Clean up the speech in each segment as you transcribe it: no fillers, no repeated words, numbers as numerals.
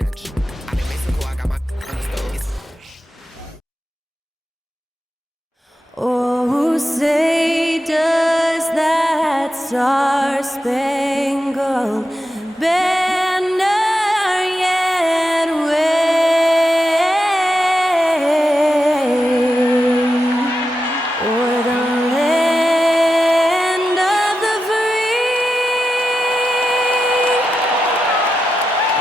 bench. I done made some cool, I got my on the stove. Oh, say does that star-spangled banner yet wave o'er the land of the free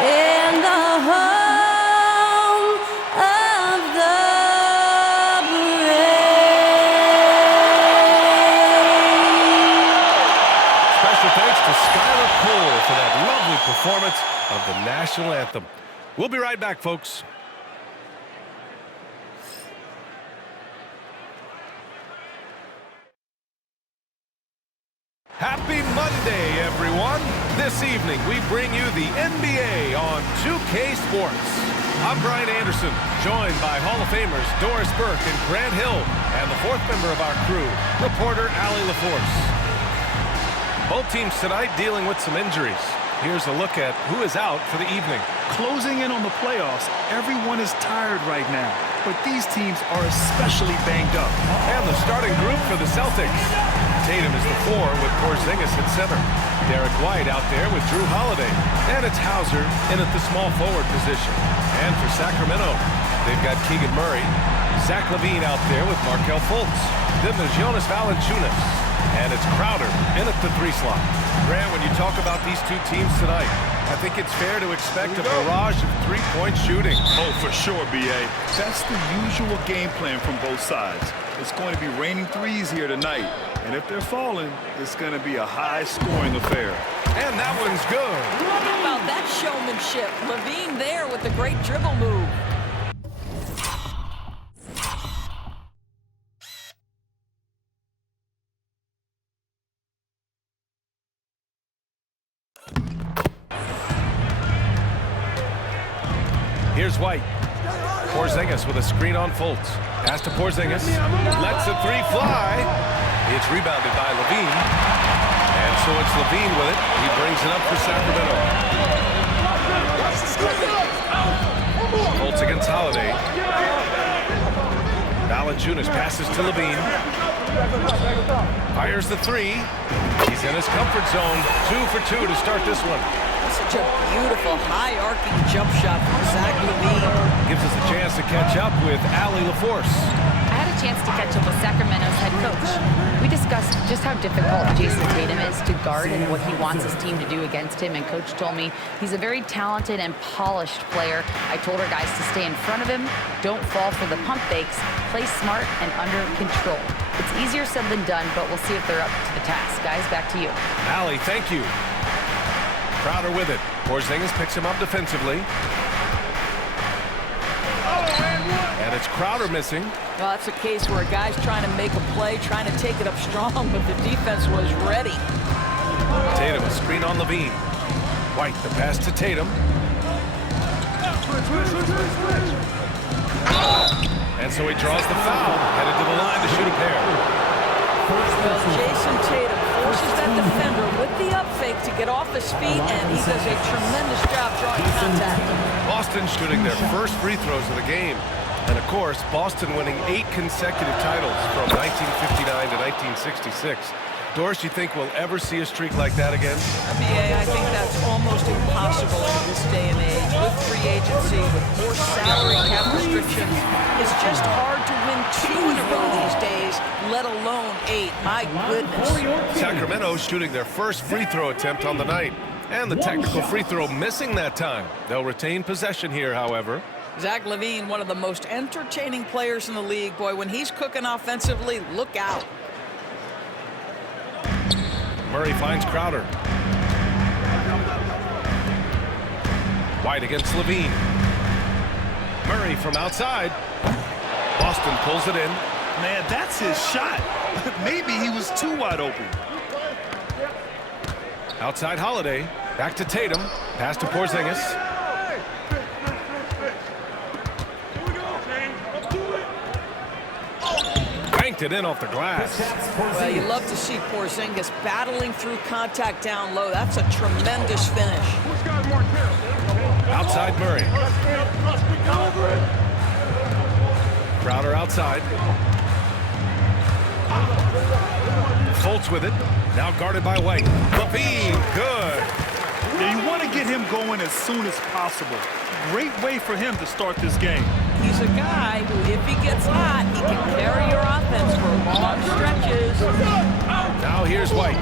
and the home of the for that lovely performance of the national anthem. We'll be right back, folks. Happy Monday, everyone. This evening, we bring you the NBA on 2K Sports. I'm Brian Anderson, joined by Hall of Famers Doris Burke and Grant Hill, and the fourth member of our crew, reporter Allie LaForce. Both teams tonight dealing with some injuries. Here's a look at who is out for the evening. Closing in on the playoffs, everyone is tired right now, but these teams are especially banged up. And the starting group for the Celtics. Tatum is the 4 with Porzingis at center. Derek White out there with Drew Holiday. And it's Hauser in at the small forward position. And for Sacramento, they've got Keegan Murray. Zach LaVine out there with Markelle Fultz. Then there's Jonas Valanciunas. And it's Crowder in at the 3 slot. Grant, when you talk about these two teams tonight, I think it's fair to expect a barrage of three-point shooting. Oh, for sure, B.A. That's the usual game plan from both sides. It's going to be raining threes here tonight. And if they're falling, it's going to be a high-scoring affair. And that one's good. How about that showmanship? LaVine there with a great dribble move. Here's White. Porzingis with a screen on Fultz. Pass to Porzingis. Lets the 3 fly. It's rebounded by LaVine. And so it's LaVine with it. He brings it up for Sacramento. Fultz against Holiday. Valanciunas passes to LaVine. Fires the 3. He's in his comfort zone. 2 for 2 to start this one. Such a beautiful high-arcing jump shot from Zach LaVine. Gives us a chance to catch up with Allie LaForce. I had a chance to catch up with Sacramento's head coach. We discussed just how difficult Jason Tatum is to guard and what he wants his team to do against him, and Coach told me he's a very talented and polished player. I told our guys to stay in front of him, don't fall for the pump fakes, play smart and under control. It's easier said than done, but we'll see if they're up to the task. Guys, back to you. Allie, thank you. Crowder with it. Porzingis picks him up defensively. And it's Crowder missing. Well, that's a case where a guy's trying to make a play, trying to take it up strong, but the defense was ready. Tatum, a screen on LaVine. White, the pass to Tatum. And so he draws the foul, headed to the line to shoot a pair. Well, Jason Tatum forces that defender with the up fake to get off his feet, and he does a tremendous job drawing contact. Boston shooting their first free throws of the game. And, of course, Boston winning 8 consecutive titles from 1959 to 1966. Doris, you think we'll ever see a streak like that again? NBA, I think that's almost impossible in this day and age. With free agency, with more salary cap restrictions, it's just hard to win 2 in a row these days, let alone 8. My goodness. Sacramento shooting their first free throw attempt on the night. And the technical free throw missing that time. They'll retain possession here, however. Zach LaVine, one of the most entertaining players in the league. Boy, when he's cooking offensively, look out. Murray finds Crowder. White against LaVine. Murray from outside. Boston pulls it in. Man, that's his shot. Maybe he was too wide open. Outside Holiday. Back to Tatum. Pass to Porzingis. Banked it in off the glass. Well, you love to see Porzingis battling through contact down low. That's a tremendous finish. Outside Murray. Crowder outside. Fultz with it. Now guarded by White. LaVine, good. Yeah, you want to get him going as soon as possible. Great way for him to start this game. He's a guy who, if he gets hot, he can carry your offense for long stretches. Now here's White,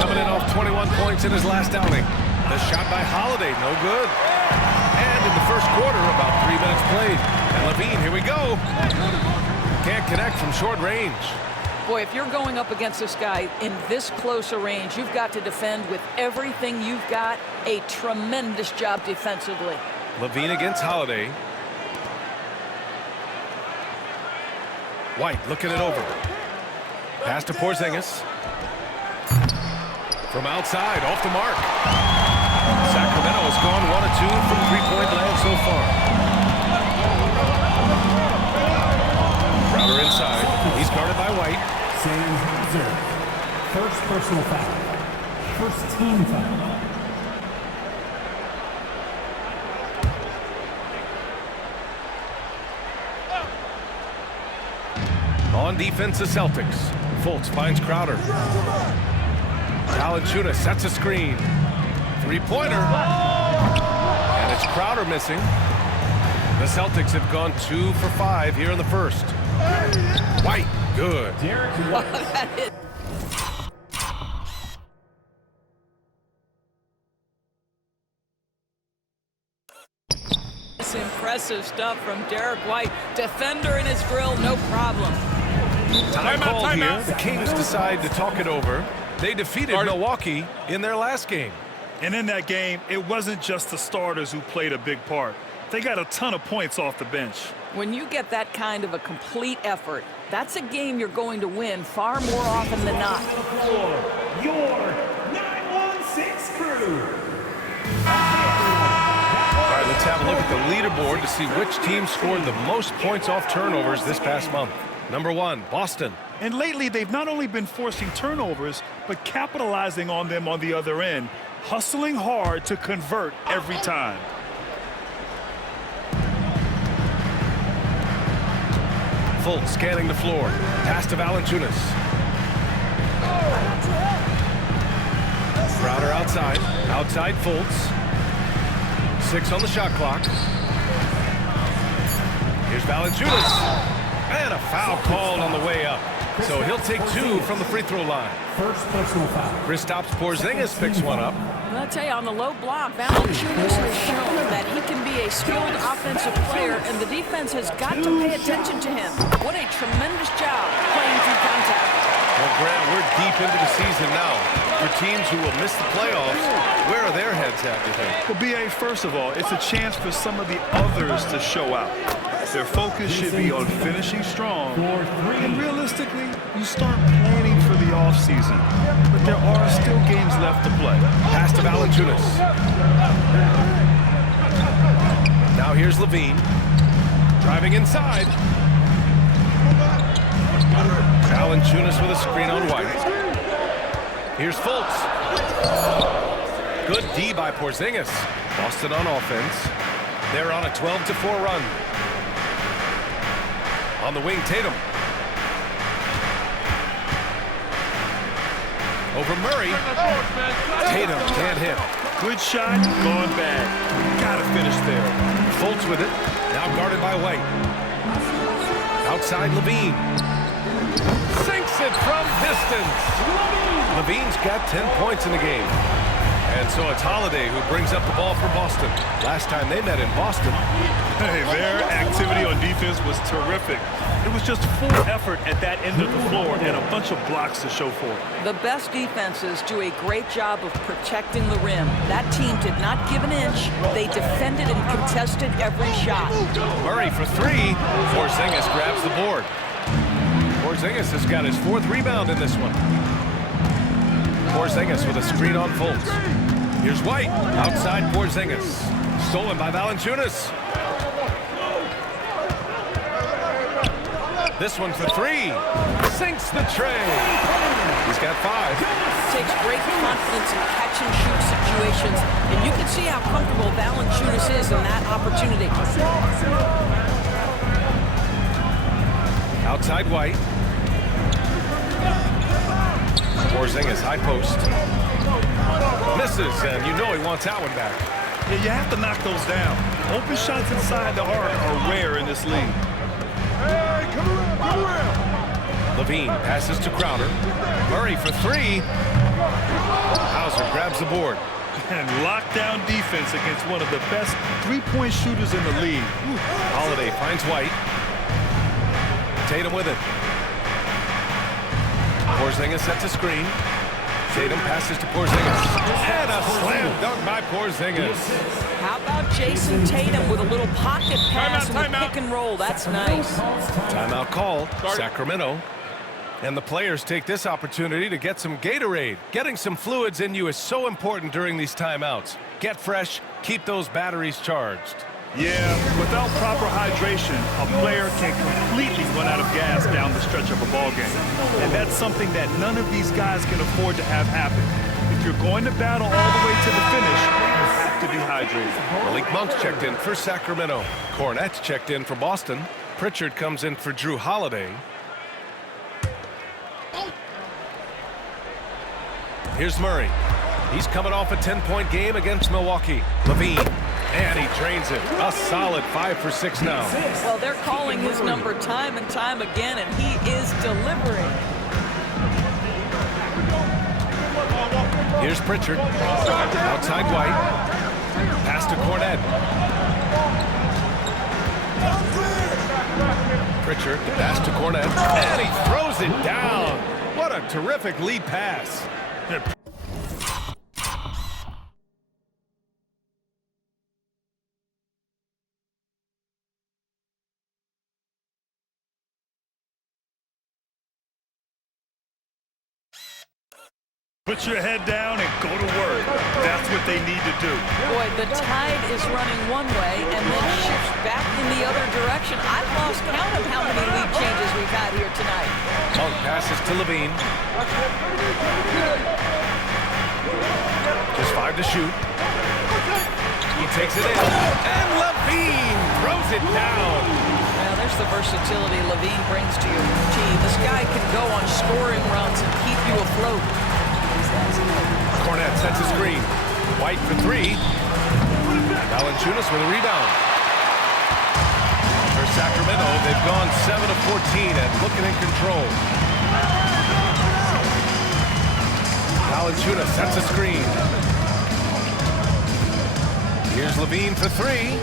coming in off 21 points in his last outing. The shot by Holiday, no good. And in the first quarter, about 3 minutes played. And LaVine, here we go. Can't connect from short range. Boy, if you're going up against this guy in this close a range, you've got to defend with everything you've got. A tremendous job defensively. LaVine against Holiday. White looking it over. Pass to Porzingis. From outside, off the mark. Sacramento has gone 1 of 2 from three-point land so far. Crowder inside. He's guarded by White. Sam Zerk. First personal foul. First team foul. On defense, the Celtics. Fultz finds Crowder. Valanciunas sets a screen. Three-pointer. And it's Crowder missing. The Celtics have gone 2 for 5 here in the first. White, good. It's impressive stuff from Derek White. Defender in his grill, no problem. Time called here. The Kings decide to talk it over. They defeated Milwaukee in their last game. And in that game, it wasn't just the starters who played a big part. They got a ton of points off the bench. When you get that kind of a complete effort, that's a game you're going to win far more often than not. Your 916 crew. All right, let's have a look at the leaderboard to see which team scored the most points off turnovers this past month. Number 1, Boston. And lately, they've not only been forcing turnovers, but capitalizing on them on the other end, hustling hard to convert every time. Fultz scanning the floor. Pass to Valanciunas. Crowder outside. Outside Fultz. 6 on the shot clock. Here's Valanciunas. And a foul called on the way up. So he'll take 2 from the free throw line. First personal foul. Kristaps Porzingis picks one up. I'll tell you, on the low block, Valanciunas has shown that he can be a skilled offensive player, and the defense has got to pay attention to him. What a tremendous job playing through contact. Well, Grant, we're deep into the season now. For teams who will miss the playoffs, where are their heads at, do you think? Well, B.A., first of all, it's a chance for some of the others to show out. Their focus should be on finishing strong. And realistically, you start planning for the offseason. But there are still games left to play. Pass to Valanciunas. Now here's LaVine. Driving inside. Valanciunas with a screen on White. Here's Fultz. Good D by Porzingis. Boston on offense. They're on a 12-4 run. On the wing, Tatum. Over Murray. Tatum can't hit. Good shot, gone bad. Gotta finish there. Fultz with it. Now guarded by White. Outside LaVine. Sinks it from distance. LaVine's got 10 points in the game. And so it's Holiday who brings up the ball for Boston. Last time they met in Boston. Hey, their activity on defense was terrific. It was just full effort at that end of the floor and a bunch of blocks to show for it. The best defenses do a great job of protecting the rim. That team did not give an inch. They defended and contested every shot. Murray for 3. Porzingis grabs the board. Porzingis has got his 4th rebound in this one. Porzingis with a screen on Fultz. Here's White. Outside Porzingis. Stolen by Valanciunas. This one for 3. Sinks the tray. He's got 5. Takes great confidence in catch-and-shoot situations, and you can see how comfortable Valanciunas is in that opportunity. Outside White. Porzingis, high post. Misses, and you know he wants that one back. Yeah, you have to knock those down. Open shots inside the arc are rare in this league. Hey, come around. Levine passes to Crowder. Murray for 3. Hauser grabs the board. And lockdown defense against one of the best three-point shooters in the league. Holiday finds White. Tatum with it. Porzingis sets a screen. Tatum passes to Porzingis. And a slam dunk by Porzingis. How about Jason Tatum with a little pocket pass and a pick and roll? That's nice. Timeout called. Sacramento. And the players take this opportunity to get some Gatorade. Getting some fluids in you is so important during these timeouts. Get fresh, keep those batteries charged. Yeah, without proper hydration, a player can completely run out of gas down the stretch of a ball game. And that's something that none of these guys can afford to have happen. If you're going to battle all the way to the finish, you have to be hydrated. Malik Monk's checked in for Sacramento. Cornette's checked in for Boston. Pritchard comes in for Drew Holiday. Here's Murray. He's coming off a 10-point game against Milwaukee. Levine. And he drains it. A solid 5 for 6 now. Well, they're calling his number time and time again, and he is delivering. Here's Pritchard. Outside White. Pass to Cornette. Pritchard, the pass to Cornette. And he throws it down. What a terrific lead pass. Put your head down and go to work. That's what they need to do. Boy, the tide is running one way and then shifts back in the other direction. I've lost count of how many lead changes we've had here tonight. Monk passes to Levine. Just 5 to shoot. He takes it in. And Levine throws it down. Well, there's the versatility Levine brings to your team. This guy can go on scoring runs and keep you afloat. Cornette sets a screen. White for 3. Valanciunas with a rebound. For Sacramento, they've gone 7 of 14 and looking in control. Valanciunas sets a screen. Here's Levine for 3.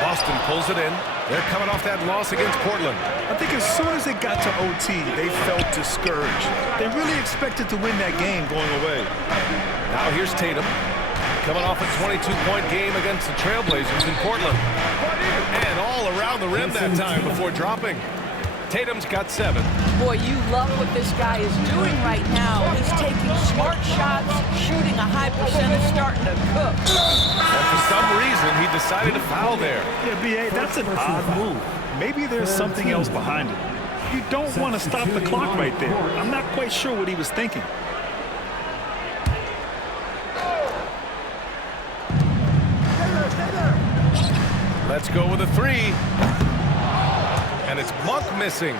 Boston pulls it in. They're coming off that loss against Portland. I think as soon as it got to OT, they felt discouraged. They really expected to win that game going away. Now here's Tatum, coming off a 22-point game against the Trailblazers in Portland. And all around the rim that time before dropping. Tatum's got 7. Boy, you love what this guy is doing right now. He's taking smart shots, shooting a high percentage, starting to cook. And for some reason, he decided to foul there. Yeah, B.A., that's an odd move. Maybe there's something else behind it. You don't want to stop the clock right there. I'm not quite sure what he was thinking. Let's go with a 3. And it's Monk missing.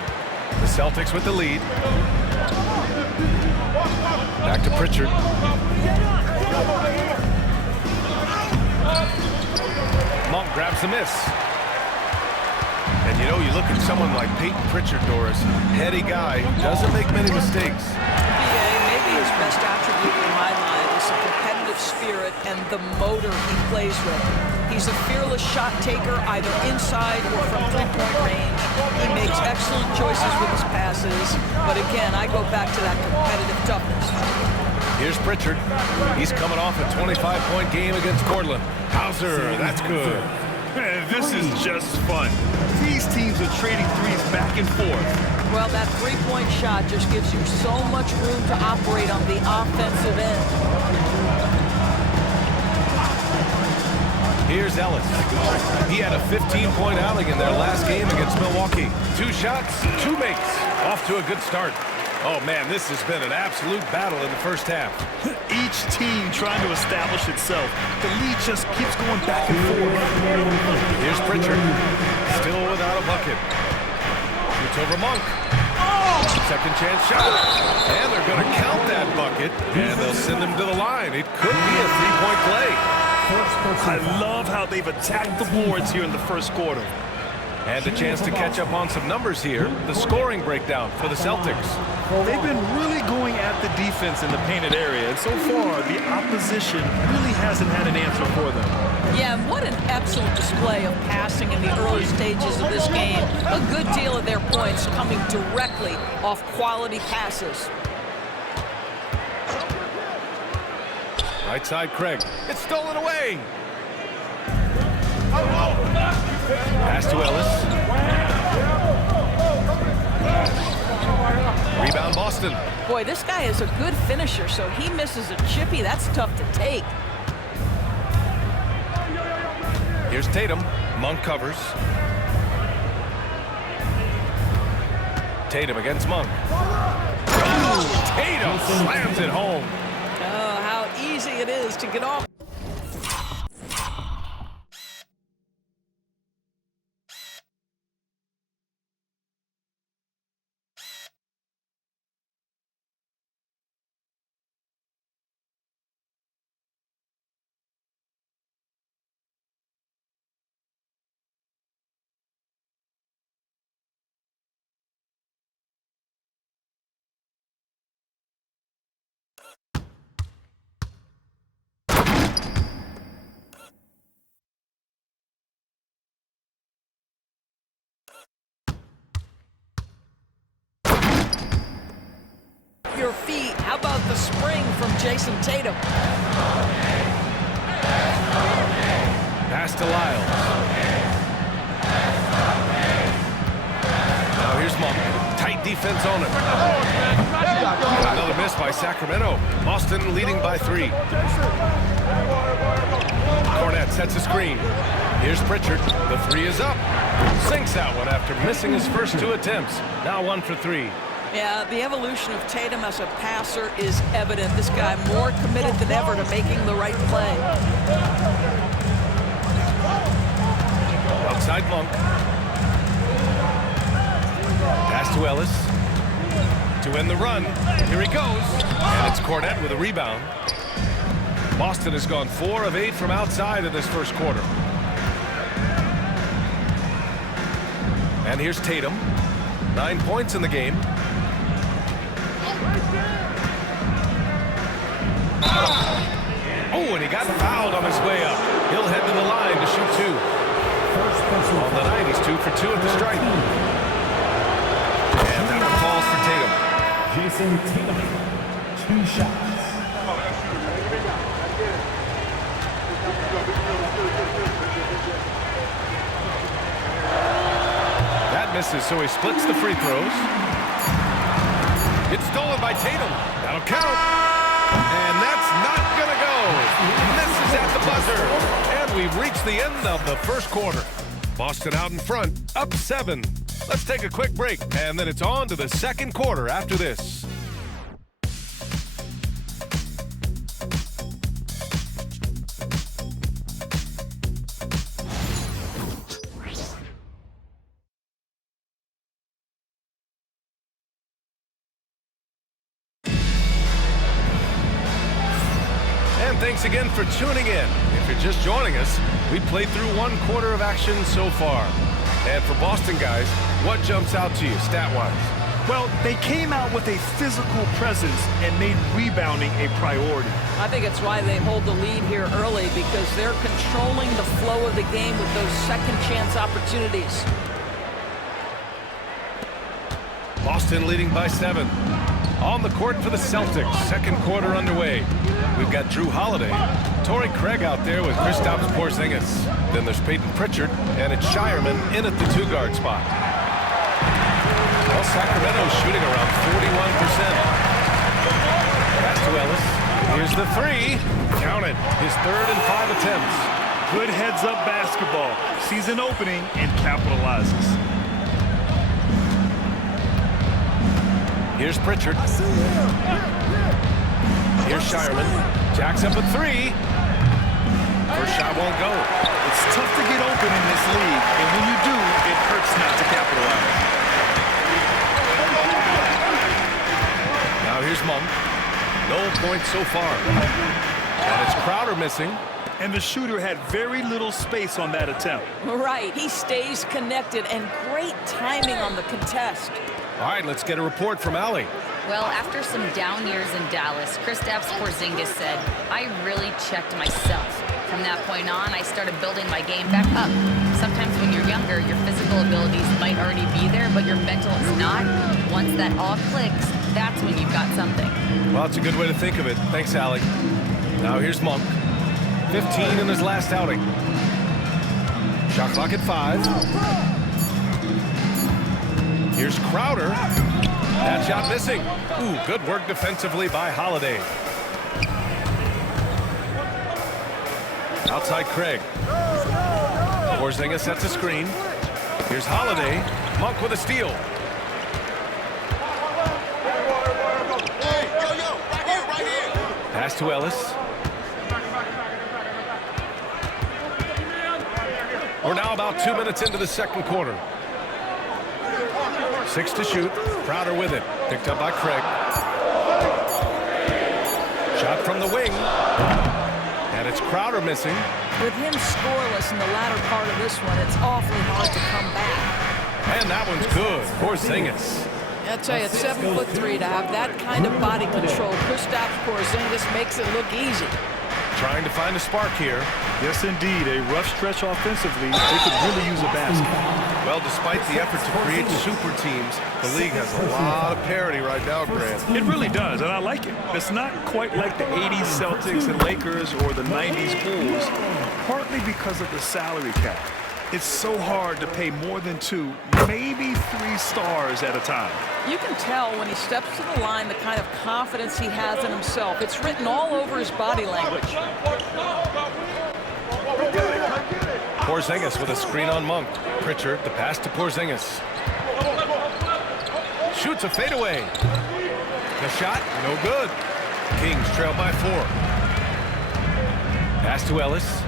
The Celtics with the lead. Back to Pritchard. Monk grabs the miss. And you know, you look at someone like Peyton Pritchard, Doris. Heady guy, doesn't make many mistakes. Maybe his best attribute in my mind is the competitive spirit and the motor he plays with. He's a fearless shot taker, either inside or from three-point range. He makes excellent choices with his passes. But again, I go back to that competitive toughness. Here's Pritchard. He's coming off a 25-point game against Portland. Hauser, that's good. Man, this is just fun. These teams are trading threes back and forth. Well, that three-point shot just gives you so much room to operate on the offensive end. Here's Ellis. He had a 15-point outing in their last game against Milwaukee. 2 shots, 2 makes. Off to a good start. Oh, man, this has been an absolute battle in the first half. Each team trying to establish itself. The lead just keeps going back and forth. Here's Pritchard, still without a bucket. Shoots over Monk. Second chance shot. And they're going to count that bucket, and they'll send him to the line. It could be a three-point play. I love how they've attacked the boards here in the first quarter. And a chance to catch up on some numbers here. The scoring breakdown for the Celtics. They've been really going at the defense in the painted area, and so far, the opposition really hasn't had an answer for them. Yeah, and what an excellent display of passing in the early stages of this game. A good deal of their points coming directly off quality passes. Right side, Craig. It's stolen away. Pass to Ellis. Rebound, Boston. Boy, this guy is a good finisher, so he misses a chippy. That's tough to take. Here's Tatum. Monk covers. Tatum against Monk. Oh, Tatum slams it home. Oh, how easy it is to get off. Your feet. How about the spring from Jason Tatum? Pass to Lyles. Now here's Monk. Tight defense on it. Another miss by Sacramento. Boston leading by 3. Cornette sets a screen. Here's Pritchard. The 3 is up. Sinks that one after missing his first 2 attempts. Now 1 for 3. Yeah, the evolution of Tatum as a passer is evident. This guy more committed than ever to making the right play. Outside Monk. Pass to Ellis. To end the run. Here he goes. And it's Cornette with a rebound. Boston has gone 4 of 8 from outside in this first quarter. And here's Tatum. 9 points in the game. Oh, and he got fouled on his way up. He'll head to the line to shoot 2. On the night, he's 2 for 2 at the stripe. And that one falls for Tatum. Jason Tatum, 2 shots. That misses, so he splits the free throws. It's stolen by Tatum. That'll count. And that's not going to go. Misses at the buzzer. And we've reached the end of the first quarter. Boston out in front, up 7. Let's take a quick break, and then it's on to the second quarter after this. And thanks again for tuning in. If you're just joining us, we played through 1 quarter of action so far. And for Boston guys, what jumps out to you stat-wise? Well, they came out with a physical presence and made rebounding a priority. I think it's why they hold the lead here early, because they're controlling the flow of the game with those second chance opportunities. Boston leading by 7. On the court for the Celtics, second quarter underway. We've got Drew Holiday, Torrey Craig out there with Kristaps Porzingis. Then there's Peyton Pritchard, and it's Shireman in at the 2-guard spot. Well, Sacramento's shooting around 41%. Pass to Ellis. Here's the 3. Count it. His 3rd and 5 attempts. Good heads-up basketball. Sees an opening and capitalizes. Here's Pritchard. Here's Shireman. Jacks up a three. First shot won't go. It's tough to get open in this league, and when you do, it hurts not to capitalize. Now here's Monk. No points so far. And it's Crowder missing. And the shooter had very little space on that attempt. Right, he stays connected, and great timing on the contest. All right, let's get a report from Allie. Well, after some down years in Dallas, Kristaps Porzingis said, "I really checked myself. From that point on, I started building my game back up. Sometimes when you're younger, your physical abilities might already be there, but your mental is not. Once that all clicks, that's when you've got something." Well, it's a good way to think of it. Thanks, Allie. Now here's Monk. 15 in his last outing. Shot clock at 5. Here's Crowder. That shot missing. Ooh, good work defensively by Holiday. Outside Craig. Porzingis sets a screen. Here's Holiday. Monk with a steal. Pass to Ellis. We're now about 2 minutes into the second quarter. 6 to shoot. Crowder with it. Picked up by Craig. Shot from the wing. And it's Crowder missing. With him scoreless in the latter part of this one, it's awfully hard to come back. And that one's good. Porzingis. I tell you, at 7'3", to have that kind of body control, Kristaps Porzingis makes it look easy. Trying to find a spark here. Yes, indeed. A rough stretch offensively. They could really use a basket. Well, despite the effort to create super teams, the league has a lot of parity right now, Grant. It really does, and I like it. It's not quite like the 80s Celtics and Lakers or the 90s Bulls, partly because of the salary cap. It's so hard to pay more than 2, maybe 3 stars at a time. You can tell when he steps to the line the kind of confidence he has in himself. It's written all over his body language. Porzingis with a screen on Monk. Pritchard, the pass to Porzingis. Shoots a fadeaway. The shot, no good. Kings trail by 4. Pass to Ellis.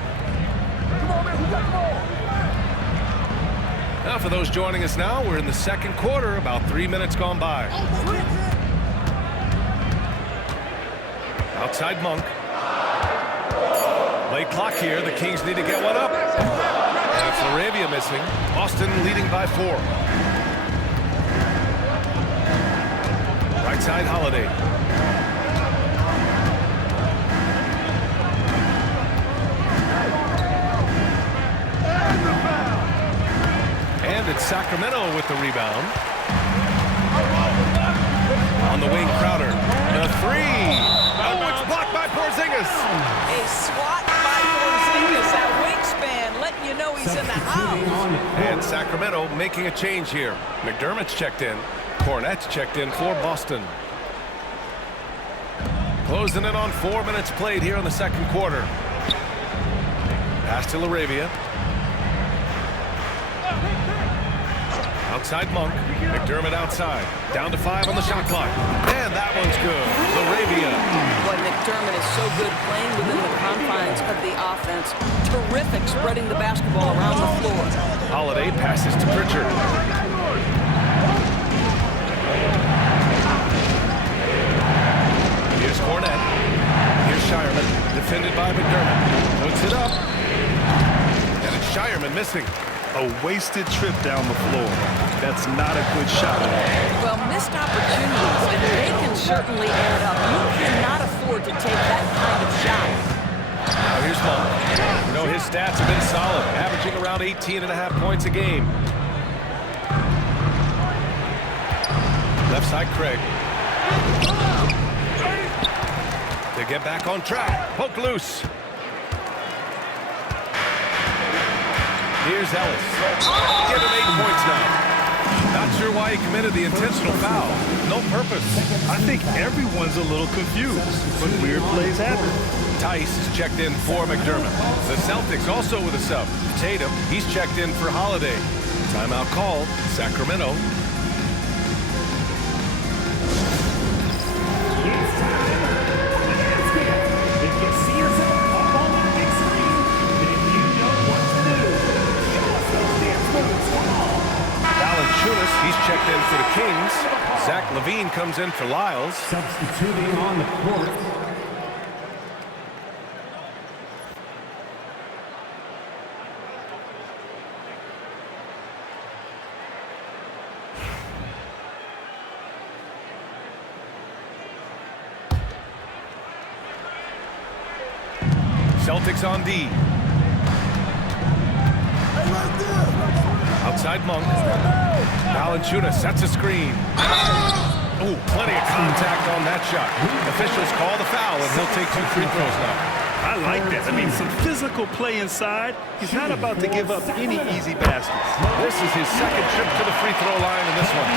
Now for those joining us now, we're in the second quarter, about 3 minutes gone by. Outside Monk. Late clock here, the Kings need to get one up. And it's Laravia missing. Boston leading by 4. Right side Holiday. And it's Sacramento with the rebound. On the wing, Crowder. The 3. Oh, it's blocked by Porzingis. A swat by Porzingis, that wingspan, letting you know he's in the house. And Sacramento making a change here. McDermott's checked in. Cornette's checked in for Boston. Closing in on 4 minutes played here in the second quarter. Pass to Laravia. Outside Monk. McDermott outside. Down to 5 on the shot clock. And that one's good. Laravia. Boy, McDermott is so good playing within the confines of the offense. Terrific spreading the basketball around the floor. Holiday passes to Pritchard. Here's Cornette. Here's Shireman. Defended by McDermott. Puts it up. And it's Shireman missing. A wasted trip down the floor. That's not a good shot at all. Well, missed opportunities, and they can certainly add up. You cannot afford to take that kind of shot. Now here's Monk. You know, his stats have been solid, averaging around 18.5 points a game. Left side, Craig. They get back on track. Poke loose. Here's Ellis. Give him 8 points now. Not sure why he committed the intentional foul. No purpose. I think everyone's a little confused, but weird plays happen. Tice is checked in for McDermott. The Celtics also with a sub. Tatum, he's checked in for Holiday. Timeout called. Sacramento. It's time for the dance camp. If you see yourself up on that big screen, then you know what to do. Show us those dance moves. Come on. Valanciunas, he's checked in for the Kings. Zach LaVine comes in for Lyles. Substituting on the court. Celtics on D. Outside Monk. Valanciunas sets a screen. Oh, plenty of contact on that shot. Officials call the foul, and he'll take 2 free throws now. I like that. I mean, some physical play inside. He's not about to give up any easy baskets. This is his second trip to the free throw line in this one.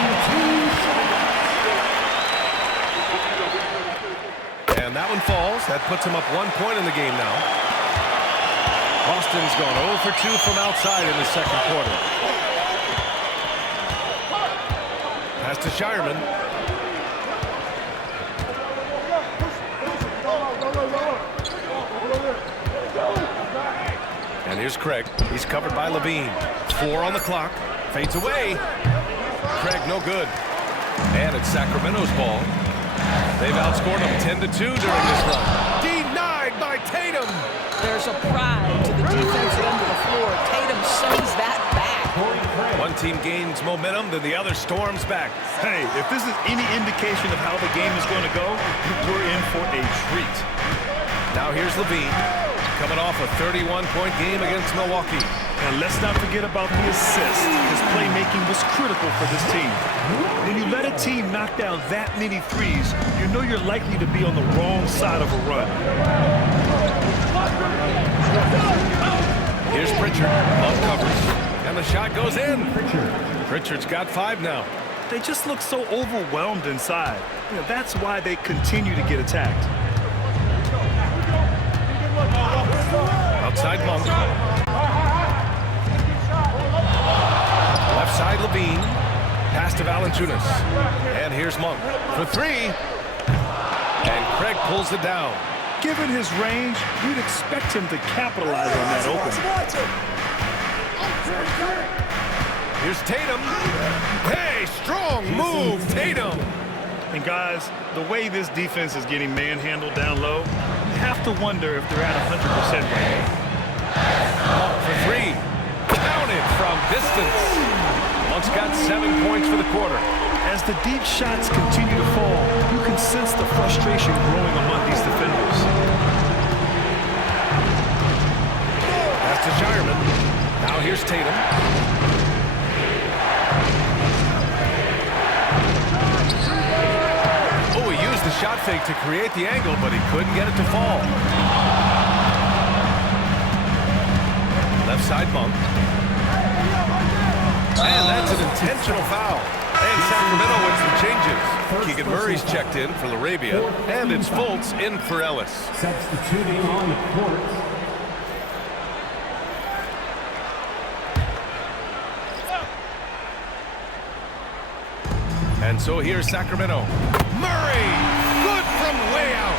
And that one falls. That puts him up 1 point in the game now. Boston's gone 0 for 2 from outside in the second quarter. Pass to Shireman. And here's Craig. He's covered by LaVine. 4 on the clock. Fades away. Craig no good. And it's Sacramento's ball. They've outscored them 10-2 during this run. Denied by Tatum. There's a pride to the defensive end of the floor. Tatum sends that back. One team gains momentum, then the other storms back. Hey, if this is any indication of how the game is going to go, we're in for a treat. Now here's LaVine, coming off a 31-point game against Milwaukee. And let's not forget about the assist. His playmaking was critical for this team. When you let a team knock down that many threes, you know you're likely to be on the wrong side of a run. Here's Pritchard, uncovers, and the shot goes in. Pritchard's got 5 now. They just look so overwhelmed inside. You know, that's why they continue to get attacked. Outside Monk. Left side LaVine. Pass to Valanciunas. And here's Monk for 3. And Craig pulls it down. Given his range, you'd expect him to capitalize on that opening. Here's Tatum. Hey, strong move, Tatum. And guys, the way this defense is getting manhandled down low, you have to wonder if they're at 100% right now. Monk for 3. Counted from distance. Monk's got 7 points for the quarter. As the deep shots continue to fall, you can sense the frustration growing among these defenders. Pass to Shireman. Now here's Tatum. Oh, he used the shot fake to create the angle, but he couldn't get it to fall. Left side Monk. And that's an intentional foul. And Sacramento with some changes. Keegan Murray's checked in for LaRavia, and it's Fultz in for Ellis. Substituting on the court. And so here's Sacramento. Murray! Good from way out.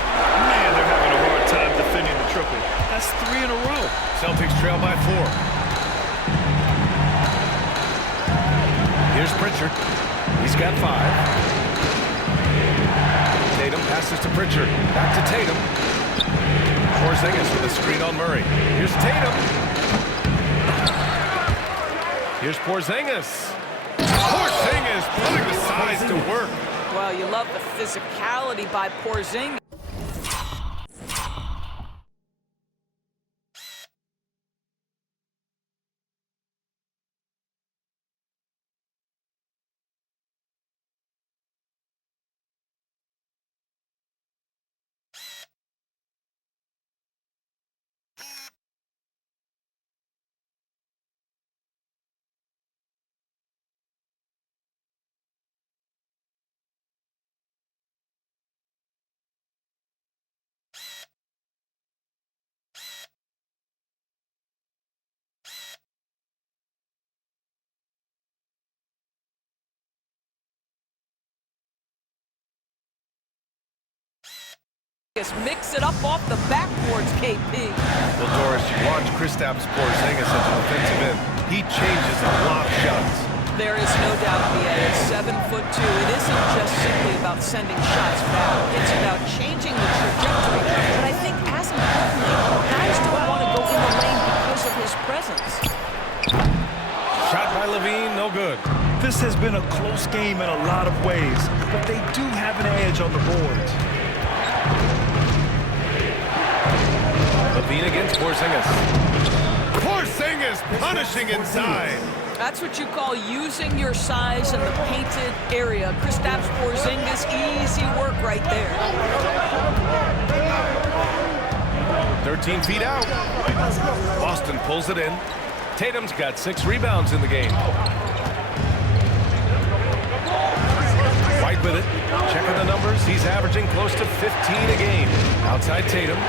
Man, they're having a hard time defending the triple. That's 3 in a row. Celtics trail by 4. Here's Pritchard. He's got 5. Tatum passes to Pritchard. Back to Tatum. Porzingis with a screen on Murray. Here's Tatum. Here's Porzingis. Porzingis putting the size to work. Well, you love the physicality by Porzingis. Mix it up off the backboards, KP. Well, Doris, you watch Kristaps Porzingis at the defensive end. He changes a lot of shots. There is no doubt, BA, at 7'2". It isn't just simply about sending shots back. It's about changing the trajectory. But I think as importantly, guys don't want to go in the lane because of his presence. Shot by Levine, no good. This has been a close game in a lot of ways, but they do have an edge on the boards. Levine against Porzingis. Porzingis punishing inside. That's what you call using your size in the painted area. Kristaps Porzingis, easy work right there. 13 feet out. Boston pulls it in. Tatum's got 6 rebounds in the game. White with it. Checking the numbers. He's averaging close to 15 a game. Outside Tatum.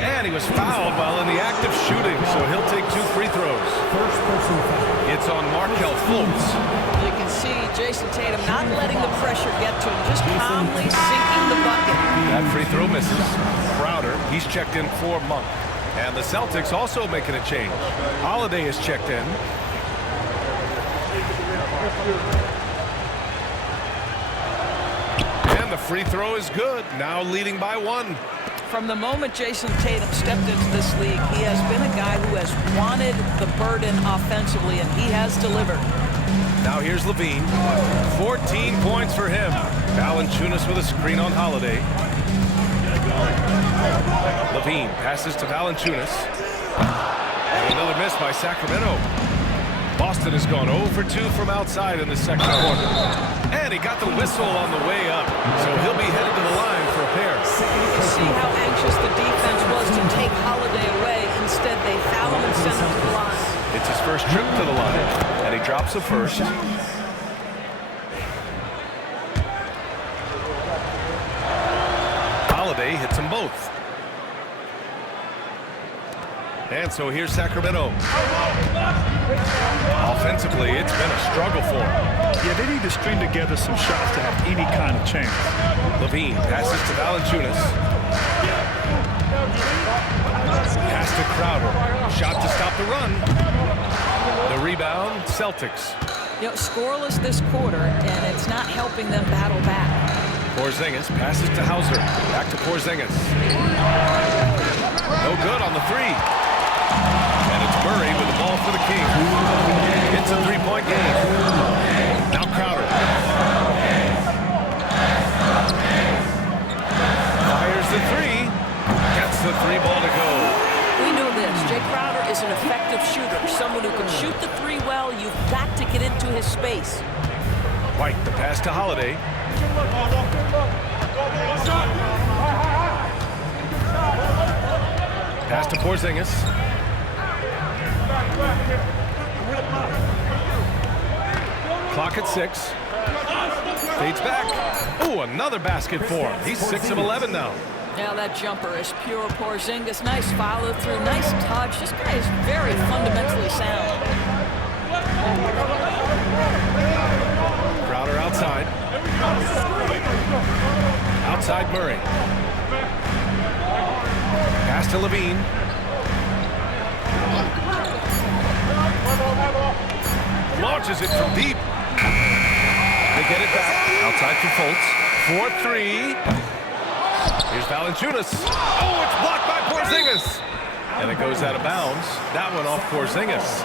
And he was fouled while in the act of shooting, so he'll take 2 free throws. It's on Markelle Fultz. You can see Jason Tatum not letting the pressure get to him, just calmly sinking the bucket. That free throw misses. Crowder, he's checked in for Monk. And the Celtics also making a change. Holiday is checked in. And the free throw is good, now leading by 1. From the moment Jason Tatum stepped into this league, he has been a guy who has wanted the burden offensively, and he has delivered. Now here's Levine. 14 points for him. Valanciunas with a screen on Holiday. Levine passes to Valanciunas. And another miss by Sacramento. Boston has gone 0 for 2 from outside in the second quarter. And he got the whistle on the way up, so he'll be headed to the line for a pair. You can see how anxious the defense was to take Holiday away. Instead, they foul him and send him to the line. It's his first trip to the line, and he drops the first. Holiday hits them both. And so here's Sacramento. Offensively, it's been a struggle for them. Yeah, they need to string together some shots to have any kind of chance. Levine passes to Valanciunas. Pass to Crowder. Shot to stop the run. The rebound, Celtics. You know, scoreless this quarter, and it's not helping them battle back. Porzingis passes to Hauser. Back to Porzingis. No good on the 3. And it's Murray with the ball for the Kings. It's a 3-point game. Now Crowder. Fires the 3. Gets the 3 ball to go. We know this. Jay Crowder is an effective shooter. Someone who can shoot the 3 well. You've got to get into his space. White, the pass to Holiday. Pass to Porzingis. Clock at 6. Fades back. Oh, another basket for him. He's 6 of 11 now. Now that jumper is pure Porzingis. Nice follow through, nice touch. This guy is very fundamentally sound. Crowder outside. Outside Murray. Pass to Levine. Launches it from deep. They get it back. Outside for Fultz. 4-3. Here's Valanciunas. Oh, it's blocked by Porzingis. And it goes out of bounds. That one off Porzingis.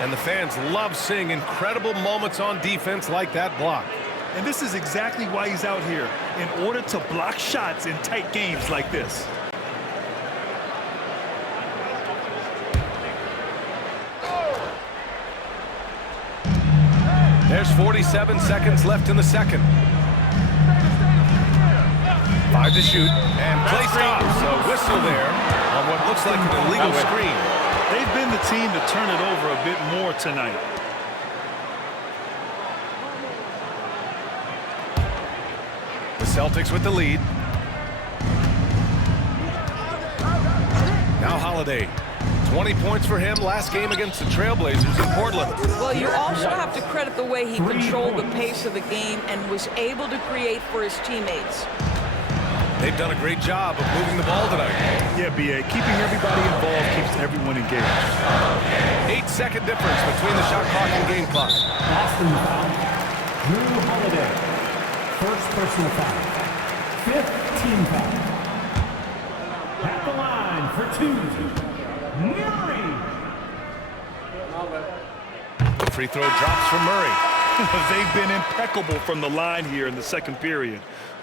And the fans love seeing incredible moments on defense like that block. And this is exactly why he's out here, in order to block shots in tight games like this. There's 47 seconds left in the second. 5 to shoot, and play stops. A whistle there on what looks like an illegal screen. They've been the team to turn it over a bit more tonight. The Celtics with the lead. Now Holiday. 20 points for him last game against the Trailblazers in Portland. Well, you also have to credit the way he controlled the pace of the game and was able to create for his teammates. They've done a great job of moving the ball tonight. Yeah, B.A. Keeping everybody involved keeps everyone engaged. 8-second difference between the shot clock and game clock. Boston foul. Drew Holiday. First personal foul. Fifth team foul. At the line for two. Murray. The free throw drops from Murray. They've been impeccable from the line here in the second period,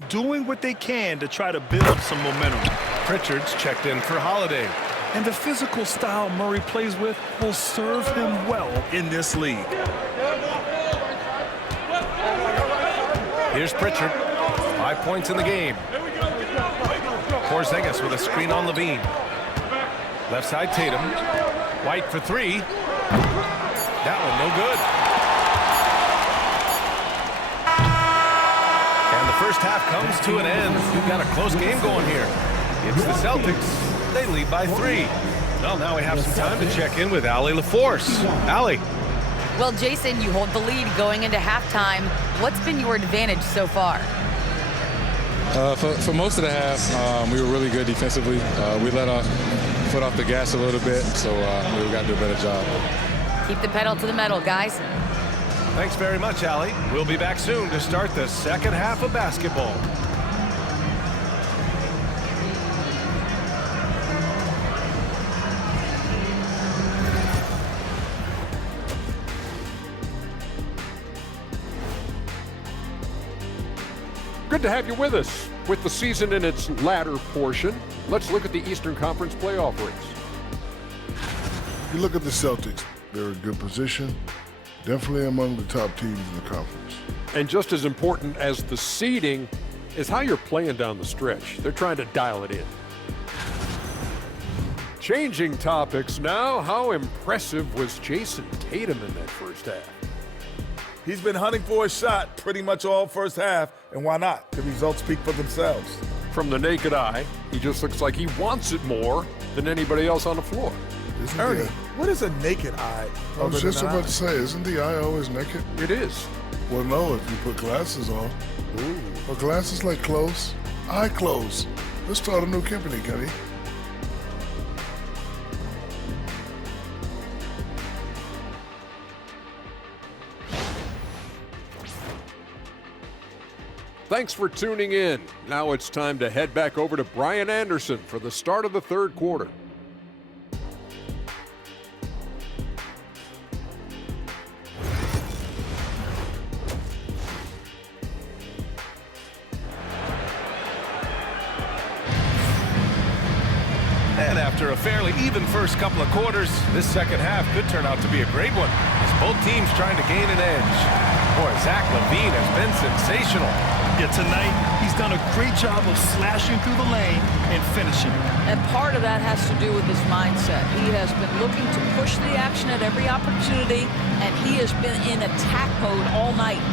doing what they can to try to build some momentum. Pritchard's checked in for Holiday. And the physical style Murray plays with will serve him well in this league. Here's Pritchard. 5 points in the game. Porzingis with a screen on Levine. Left side Tatum. White for three. That one no good. And the first half comes to an end. We've got a close game going here. It's the Celtics. They lead by 3. Well, now we have some time to check in with Allie LaForce. Allie. Well, Jason, you hold the lead going into halftime. What's been your advantage so far? For most of the half, we were really good defensively. We let our foot off the gas a little bit, so we got to do a better job. Keep the pedal to the metal, guys. Thanks very much, Allie. We'll be back soon to start the second half of basketball. Good to have you with us. With the season in its latter portion, let's look at the Eastern Conference playoff race. You look at the Celtics, they're in good position, definitely among the top teams in the conference. And just as important as the seeding is how you're playing down the stretch. They're trying to dial it in. Changing topics now, how impressive was Jason Tatum in that first half? He's been hunting for a shot pretty much all first half, and why not? The results speak for themselves. From the naked eye, he just looks like he wants it more than anybody else on the floor. Ernie, what is a naked eye? I was just about to say, isn't the eye always naked? It is. Well, no, if you put glasses on. Ooh. Well, glasses like clothes, eye clothes. Let's start a new company, Kenny. Thanks for tuning in. Now it's time to head back over to Brian Anderson for the start of the third quarter. And after a fairly even first couple of quarters, this second half could turn out to be a great one, as both teams trying to gain an edge. Boy, Zach LaVine has been sensational. Yeah, tonight, he's done a great job of slashing through the lane and finishing. And part of that has to do with his mindset. He has been looking to push the action at every opportunity, and he has been in attack mode all night.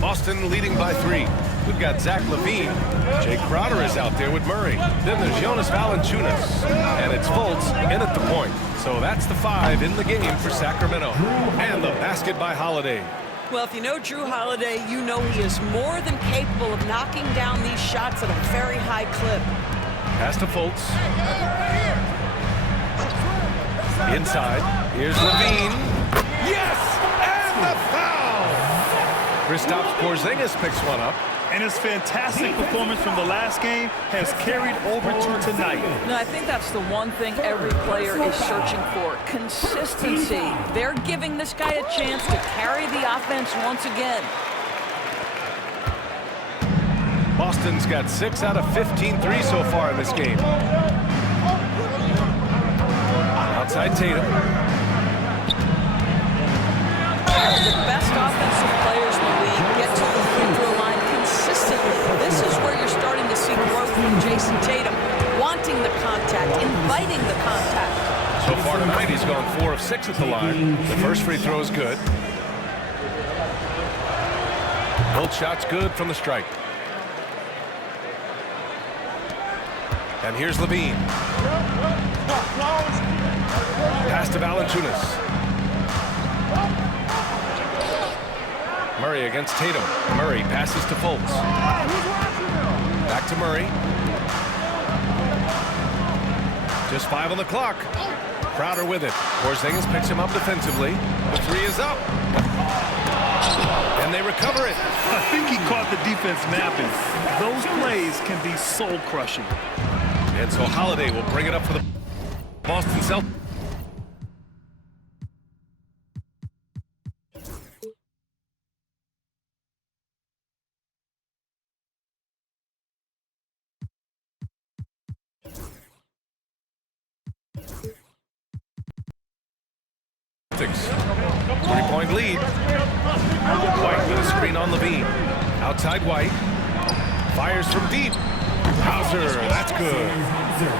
Boston leading by 3. We've got Zach LaVine. Jay Crowder is out there with Murray. Then there's Jonas Valanciunas. And it's Fultz in at the point. So that's the 5 in the game for Sacramento. And the basket by Holiday. Well, if you know Drew Holiday, you know he is more than capable of knocking down these shots at a very high clip. Pass to Fultz. Inside. Here's LaVine. Yes! And the foul! Kristaps Porzingis picks one up. And his fantastic performance from the last game has carried over to tonight. No, I think that's the one thing every player is searching for. Consistency. They're giving this guy a chance to carry the offense once again. Boston's got 6 out of 15 threes so far in this game. Outside Tatum. The best offensive players in the league get to the free throw line consistently. This is where you're starting to see growth from Jason Tatum, wanting the contact, inviting the contact. So far tonight, he's gone 4 of 6 at the line. The first free throw is good. Both shots good from the stripe. And here's Levine. Pass to Valanciunas. Murray against Tatum. Murray passes to Fultz. Back to Murray. Just 5 on the clock. Crowder with it. Porzingis picks him up defensively. The 3 is up. And they recover it. I think he caught the defense napping. Those plays can be soul-crushing. And so Holiday will bring it up for the Boston Celtics. Three-point lead. White with a screen on Levine. Outside White. Fires from deep. Hauser, that's good.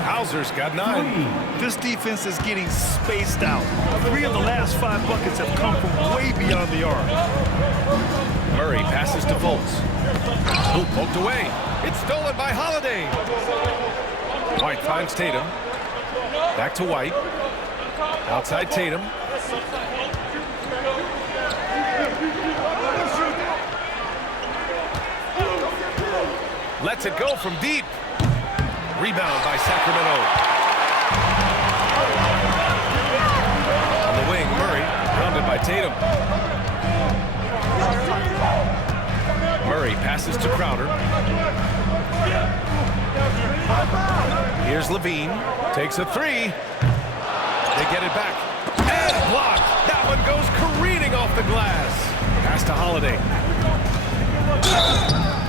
Hauser's got 9. This defense is getting spaced out. 3 of the last 5 buckets have come from way beyond the arc. Murray passes to Fultz. Hoop poked away. It's stolen by Holiday. White finds Tatum. Back to White. Outside Tatum. Lets it go from deep. Rebound by Sacramento. On the wing, Murray, rounded by Tatum. Murray passes to Crowder. Here's Levine. Takes a 3. They get it back. And blocked. That one goes careening off the glass. Pass to Holiday.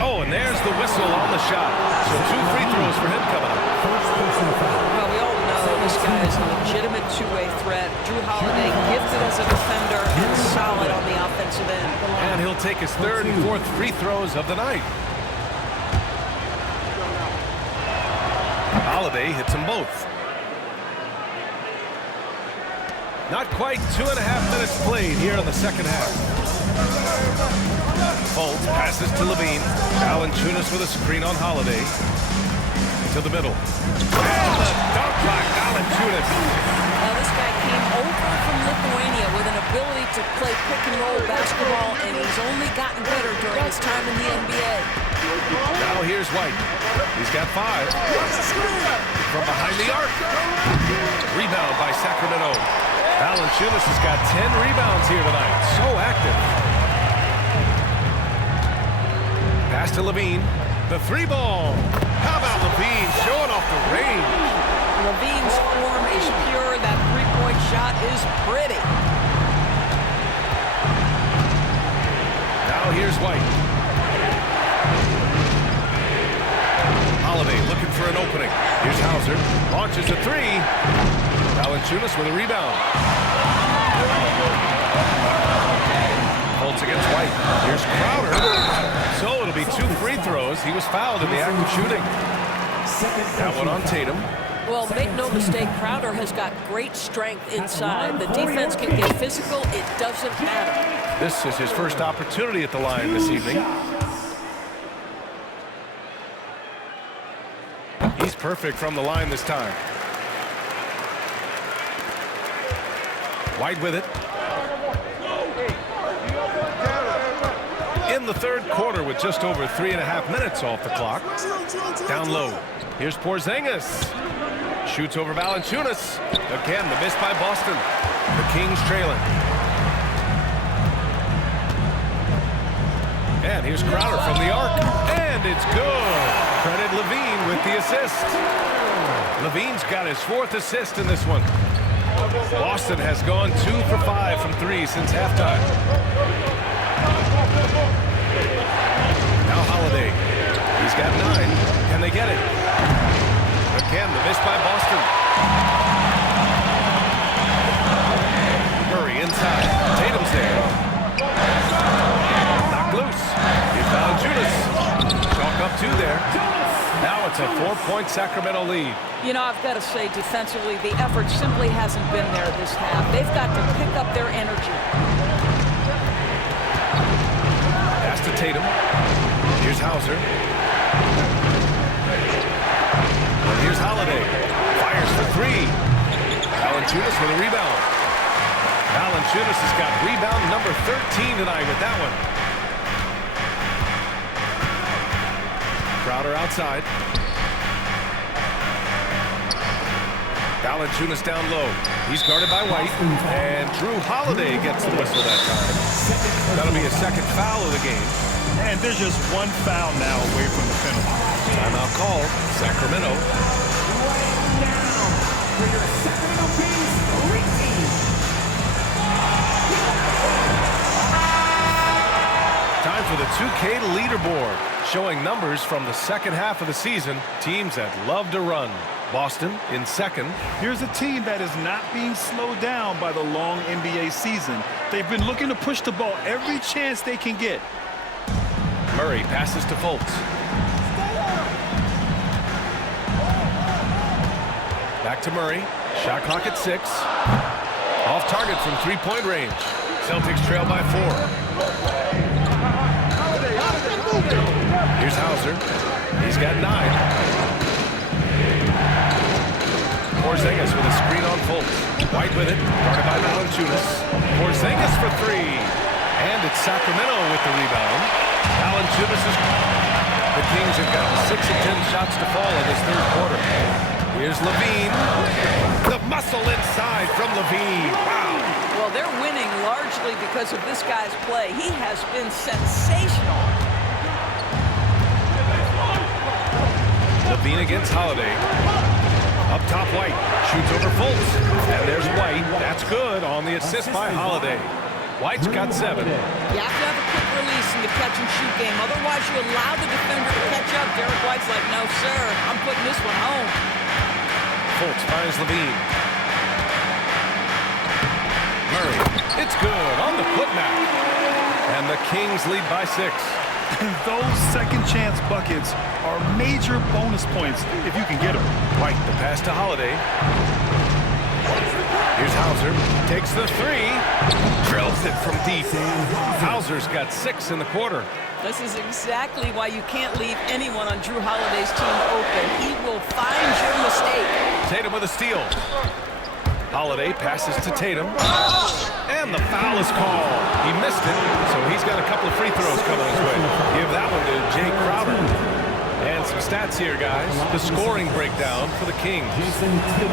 Oh, and there's the whistle on the shot. So 2 free throws for him coming up. Well, we all know this guy is a legitimate two-way threat. Drew Holiday, gifted as a defender and solid on the offensive end. And he'll take his 3rd and 4th free throws of the night. Holiday hits them both. Not quite 2.5 minutes played here in the second half. Fultz passes to Levine. Valanciunas with a screen on Holiday. To the middle. And the dunk by Valanciunas. This guy came over from Lithuania with an ability to play pick-and-roll basketball, and he's only gotten better during his time in the NBA. Now here's White. He's got 5. From behind the arc. Rebound by Sacramento. Valanciunas has got 10 rebounds here tonight. So active. Pass to Levine. The 3-ball. How about Levine showing off the range? Levine's form is pure. That three-point shot is pretty. Now here's White. Holiday looking for an opening. Here's Hauser. Launches a 3. Valanciunas with a rebound. Fultz against White. Here's Crowder. So it'll be 2 free throws. He was fouled in the act of shooting. That one on Tatum. Well, make no mistake, Crowder has got great strength inside. The defense can get physical. It doesn't matter. This is his first opportunity at the line this evening. He's perfect from the line this time. White with it. In the 3rd quarter with just over 3.5 minutes off the clock. Down low. Here's Porzingis. Shoots over Valanciunas. Again, the miss by Boston. The Kings trailing. And here's Crowder from the arc. And it's good. Credit Levine with the assist. Levine's got his 4th assist in this one. Boston has gone 2 for 5 from 3 since halftime. Now Holiday. He's got 9. Can they get it? Again, the miss by Boston. Murray inside. Tatum's there. Knocked loose. Here's Valanciunas. Chalk up 2 there. Now it's a 4-point 6-point Sacramento lead. You know, I've got to say, defensively, the effort simply hasn't been there this half. They've got to pick up their energy. Pass to Tatum. Here's Hauser. And here's Holiday. Fires for three. Valanciunas with a rebound. Valanciunas has got rebound number 13 tonight with that one. Crowder outside. Valanciunas down low. He's guarded by White. And Drew Holiday gets the whistle that time. That'll be a second foul of the game. And there's just one foul now away from the penalty. Timeout called. Sacramento. Now, for your Sacramento Kings reteam. Time for the 2K leaderboard, showing numbers from the second half of the season. Teams that love to run. Boston in second. Here's a team that is not being slowed down by the long NBA season. They've been looking to push the ball every chance they can get. Murray passes to Fultz. Back to Murray. Shot clock at 6. Off target from three-point range. Celtics trail by 4. Here's Hauser. He's got 9. Porzingis with a screen on Fultz. White with it. Guarded by Valanciunas. Porzingis for 3. And it's Sacramento with the rebound. Valanciunas is... The Kings have gotten 6 of 10 shots to fall in this third quarter. Here's Levine. The muscle inside from Levine. Wow. Well, they're winning largely because of this guy's play. He has been sensational. Levine against Holiday. Up top, White. Shoots over Fultz. And there's White. That's good on the assist by Holiday. White's got 7. You have to have a quick release in the catch-and-shoot game. Otherwise, you allow the defender to catch up. Derek White's like, no, sir. I'm putting this one home. Fultz finds Levine. Murray. It's good on the putback. And the Kings lead by 6. Those second-chance buckets are major bonus points if you can get them. White, the pass to Holiday. Here's Hauser. Takes the 3. Drills it from deep. Hauser's got 6 in the quarter. This is exactly why you can't leave anyone on Drew Holiday's team open. He will find your mistake. Tatum with a steal. Holiday passes to Tatum. And the foul is called. He missed it, so he's got a couple of free throws coming his way. Give that one to Jay Crowder. And some stats here, guys. The scoring breakdown for the Kings.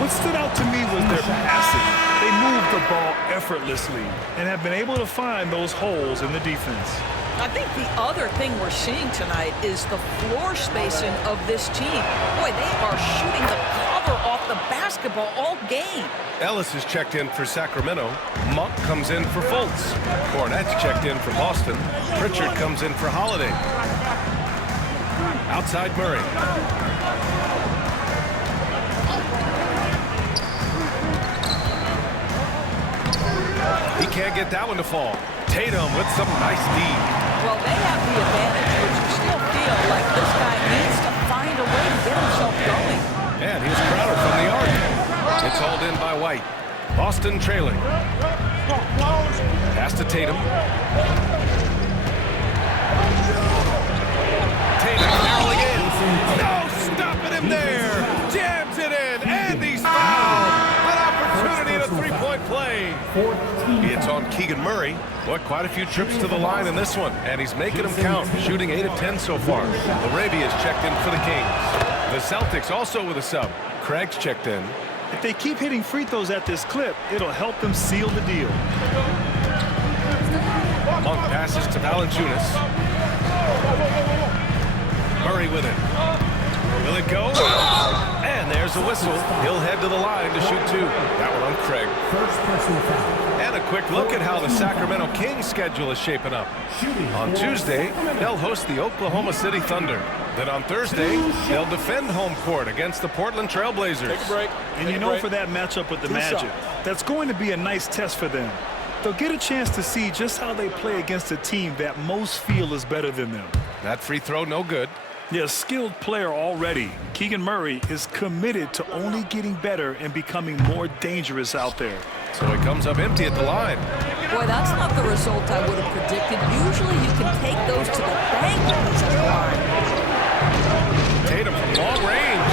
What stood out to me was their passing. They moved the ball effortlessly and have been able to find those holes in the defense. I think the other thing we're seeing tonight is the floor spacing of this team. Boy, they are shooting the cover off the basketball all game. Ellis is checked in for Sacramento. Monk comes in for Fultz. Cornette's checked in for Boston. Pritchard comes in for Holiday. Outside Murray. He can't get that one to fall. Tatum with some nice D. Well, they have the advantage, but you still feel like this guy needs to find a way to get himself going. And here's Crowder from the arc. It's hauled in by White. Boston trailing. Pass to Tatum. Tatum barreling in. No stopping him there. Jams it in. And he's fouled. An opportunity at a three-point play. It's on Keegan Murray. What, quite a few trips to the line in this one. And he's making them count. Shooting 8 of 10 so far. Larabia's checked in for the Kings. The Celtics also with a sub. Craig's checked in. If they keep hitting free throws at this clip, it'll help them seal the deal. Monk passes to Valanciunas. Murray with it. Will it go? And there's a whistle. He'll head to the line to shoot 2. That one on Craig. And a quick look at how the Sacramento Kings schedule is shaping up. On Tuesday, they'll host the Oklahoma City Thunder. Then on Thursday, they'll defend home court against the Portland Trail Blazers. Take a break. And you know, for that matchup with the Magic, that's going to be a nice test for them. They'll get a chance to see just how they play against a team that most feel is better than them. That free throw, no good. Yeah, a skilled player already. Keegan Murray is committed to only getting better and becoming more dangerous out there. So he comes up empty at the line. Boy, that's not the result I would have predicted. Usually you can take those to the bank when he's at the line. Tatum from long range.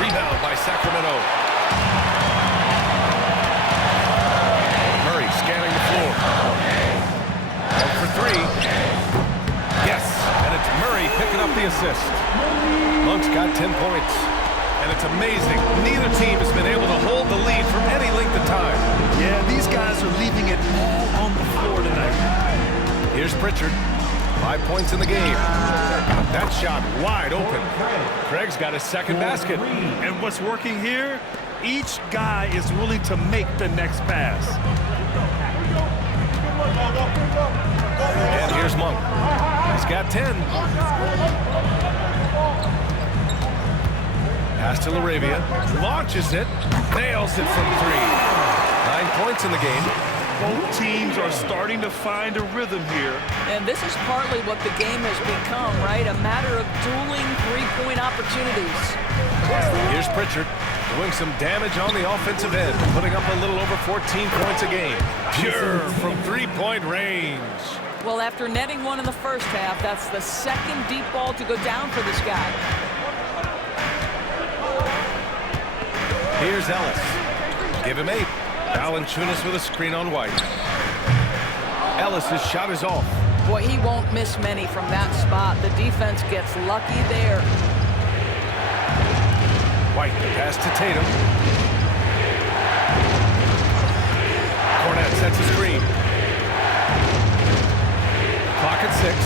Rebound by Sacramento. Murray scanning the floor. 1 for 3. Yes, and it's Murray picking up the assist. Monk's got 10 points. And it's amazing. Neither team has been able to hold the lead for any length of time. Yeah, these guys are leaving it all on the floor tonight. Here's Pritchard. 5 points in the game. That shot wide open. Craig's got his second basket. And what's working here? Each guy is willing to make the next pass. And here's Monk. He's got 10. Pass to LaRavia. Launches it. Nails it from 3. 9 points in the game. Both teams are starting to find a rhythm here. And this is partly what the game has become, right? A matter of dueling three-point opportunities. Here's Pritchard doing some damage on the offensive end, putting up a little over 14 points a game. Pure from three-point range. Well, after netting one in the first half, that's the second deep ball to go down for this guy. Here's Ellis. Give him 8. Valanciunas with a screen on White. Ellis's shot is off. Boy, he won't miss many from that spot. The defense gets lucky there. White, the pass to Tatum. Cornette sets a screen. Clock at 6.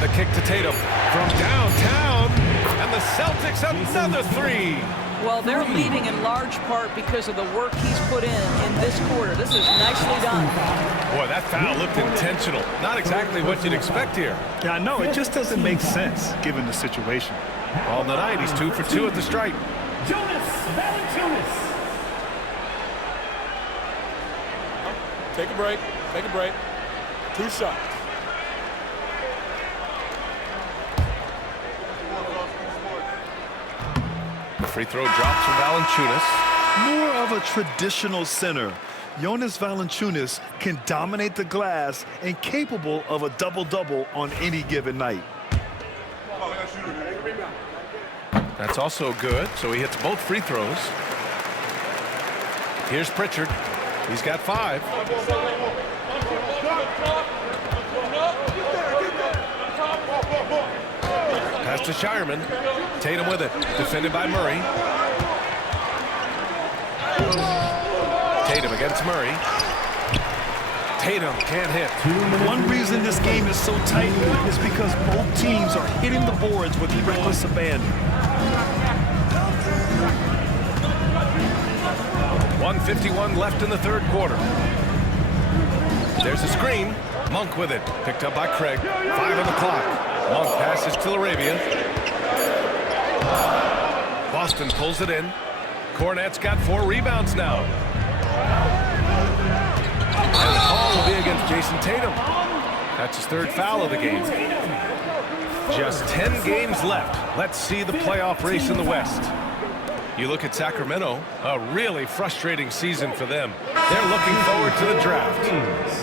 The kick to Tatum from downtown. And the Celtics another 3. Well, they're leading in large part because of the work he's put in this quarter. This is nicely done. Boy, that foul looked intentional. Not exactly what you'd expect here. Yeah, I know. It just doesn't make sense given the situation. On the night, he's 2 for 2 at the stripe. Jonas Valanciunas. Take a break. Take a break. 2 shots. The free throw drops for Valanciunas. More of a traditional center. Jonas Valanciunas can dominate the glass and capable of a double-double on any given night. That's also good, so he hits both free throws. Here's Pritchard. He's got 5. Pass to Shireman. Tatum with it. Defended by Murray. Tatum against Murray. Tatum can't hit. One reason this game is so tight is because both teams are hitting the boards with reckless abandon. 1:51 left in the third quarter. There's a screen. Monk with it. Picked up by Craig. 5 on the clock. Monk passes to LaRavia. Boston pulls it in. Cornette's got 4 rebounds now. And the call will be against Jason Tatum. That's his 3rd foul of the game. Just 10 games left. Let's see the playoff race in the West. You look at Sacramento, a really frustrating season for them. They're looking forward to the draft.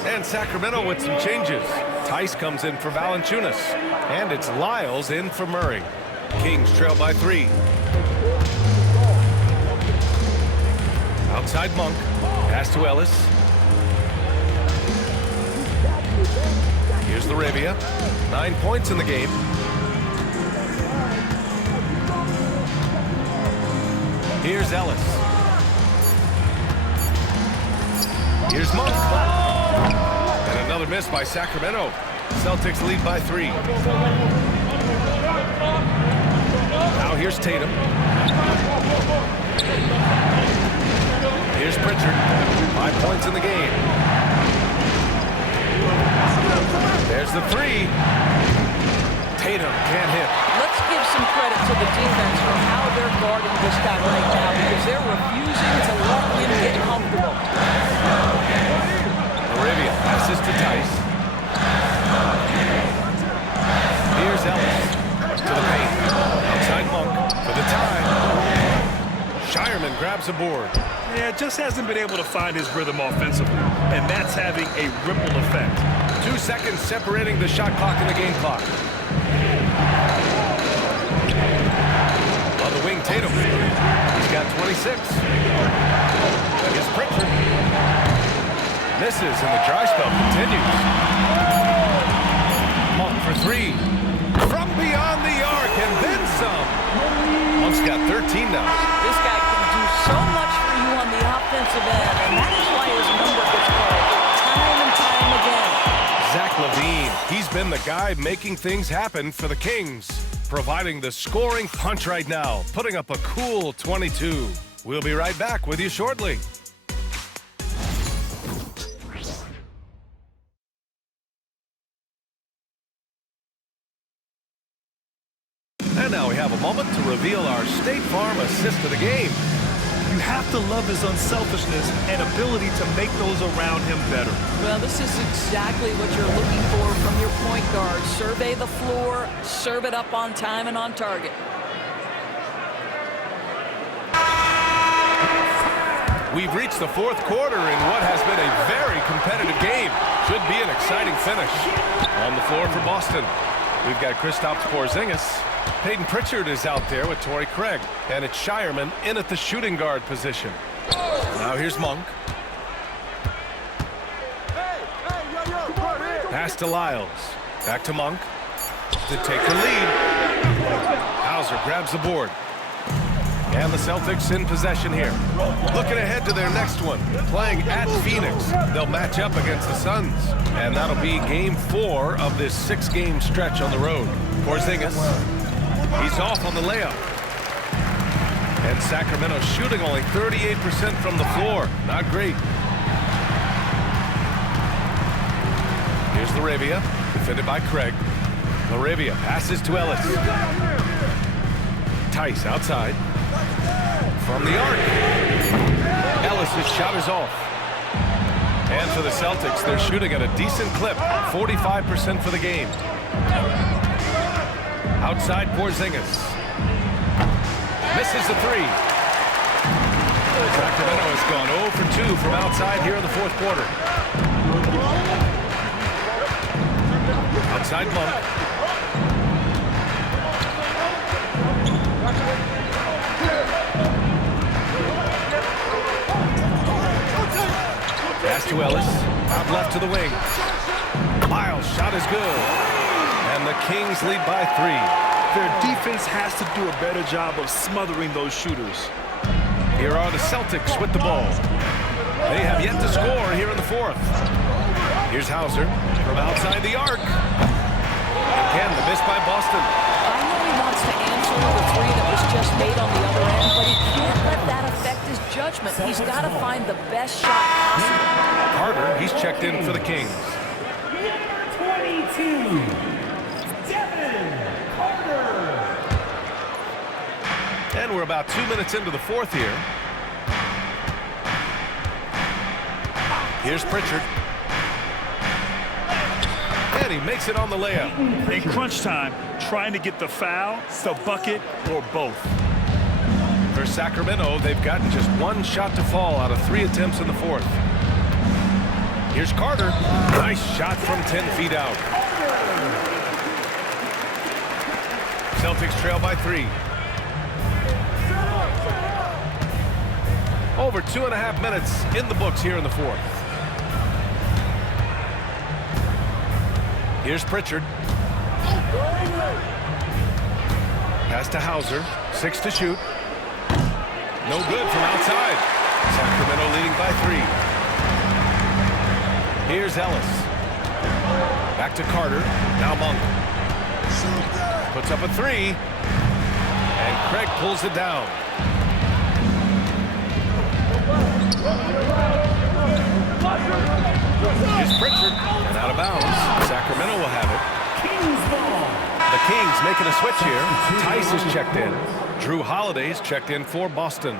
And Sacramento with some changes. Tice comes in for Valanciunas. And it's Lyles in for Murray. Kings trail by 3. Outside Monk. Pass to Ellis. Here's LaRavia. 9 points in the game. Here's Ellis. Here's Monk. And another miss by Sacramento. Celtics lead by 3. Now here's Tatum. Here's Pritchard. 5 points in the game. There's the 3. Tatum can't hit. Let's give some credit to the defense for how they're guarding this guy right now because they're refusing to let him get comfortable. LaRavia passes to Tice. Here's Ellis to the paint. Outside Monk for the tie. Shireman grabs a board. Yeah, just hasn't been able to find his rhythm offensively, and that's having a ripple effect. 2 seconds separating the shot clock and the game clock. On the wing, Tatum. He's got 26. Here's Pritchard. Misses, and the dry spell continues. Monk for 3. From beyond the arc, and then some. Monk's got 13 now. This guy can do so much for you on the offensive end, and that is why his number gets called time and time again. Zach LaVine, he's been the guy making things happen for the Kings, providing the scoring punch right now, putting up a cool 22. We'll be right back with you shortly. And now we have a moment to reveal our State Farm assist of the game. You have to love his unselfishness and ability to make those around him better. Well, this is exactly what you're looking for from your point guard. Survey the floor, serve it up on time and on target. We've reached the 4th quarter in what has been a very competitive game. Should be an exciting finish. On the floor for Boston, we've got Kristaps Porzingis. Peyton Pritchard is out there with Torrey Craig. And it's Shireman in at the shooting guard position. Now here's Monk. Pass to Lyles. Back to Monk to take the lead. Hauser grabs the board. And the Celtics in possession here. Looking ahead to their next one. Playing at Phoenix. They'll match up against the Suns. And that'll be game 4 of this 6-game stretch on the road. Porzingis. He's off on the layup. And Sacramento shooting only 38% from the floor. Not great. Here's LaRavia, defended by Craig. LaRavia passes to Ellis. Tice outside. From the arc. Ellis' shot is off. And for the Celtics, they're shooting at a decent clip. 45% for the game. Outside Porzingis. Misses the 3. Sacramento has gone 0 for 2 from outside here in the 4th quarter. Outside Monk. Pass to Ellis. Out left to the wing. Miles' shot is good. And the Kings lead by 3. Their defense has to do a better job of smothering those shooters. Here are the Celtics with the ball. They have yet to score here in the 4th. Here's Hauser from outside the arc. Again, the miss by Boston. I know he wants to answer the 3 that was just made on the other end, but he can't let that affect his judgment. He's got to find the best shot possible. Carter, he's checked in for the Kings. 22. And we're about 2 minutes into the 4th here. Here's Pritchard. And he makes it on the layup. In crunch time, trying to get the foul, the bucket, or both. For Sacramento, they've gotten just 1 shot to fall out of 3 attempts in the 4th. Here's Carter. Nice shot from 10 feet out. Celtics trail by 3. Over 2.5 minutes in the books here in the 4th. Here's Pritchard. Pass to Hauser. 6 to shoot. No good from outside. Sacramento leading by 3. Here's Ellis. Back to Carter. Now Monk. Puts up a 3. And Craig pulls it down. Here's Pritchard. And out of bounds. Sacramento will have it. The Kings making a switch here. Tice is checked in. Drew Holiday's checked in for Boston.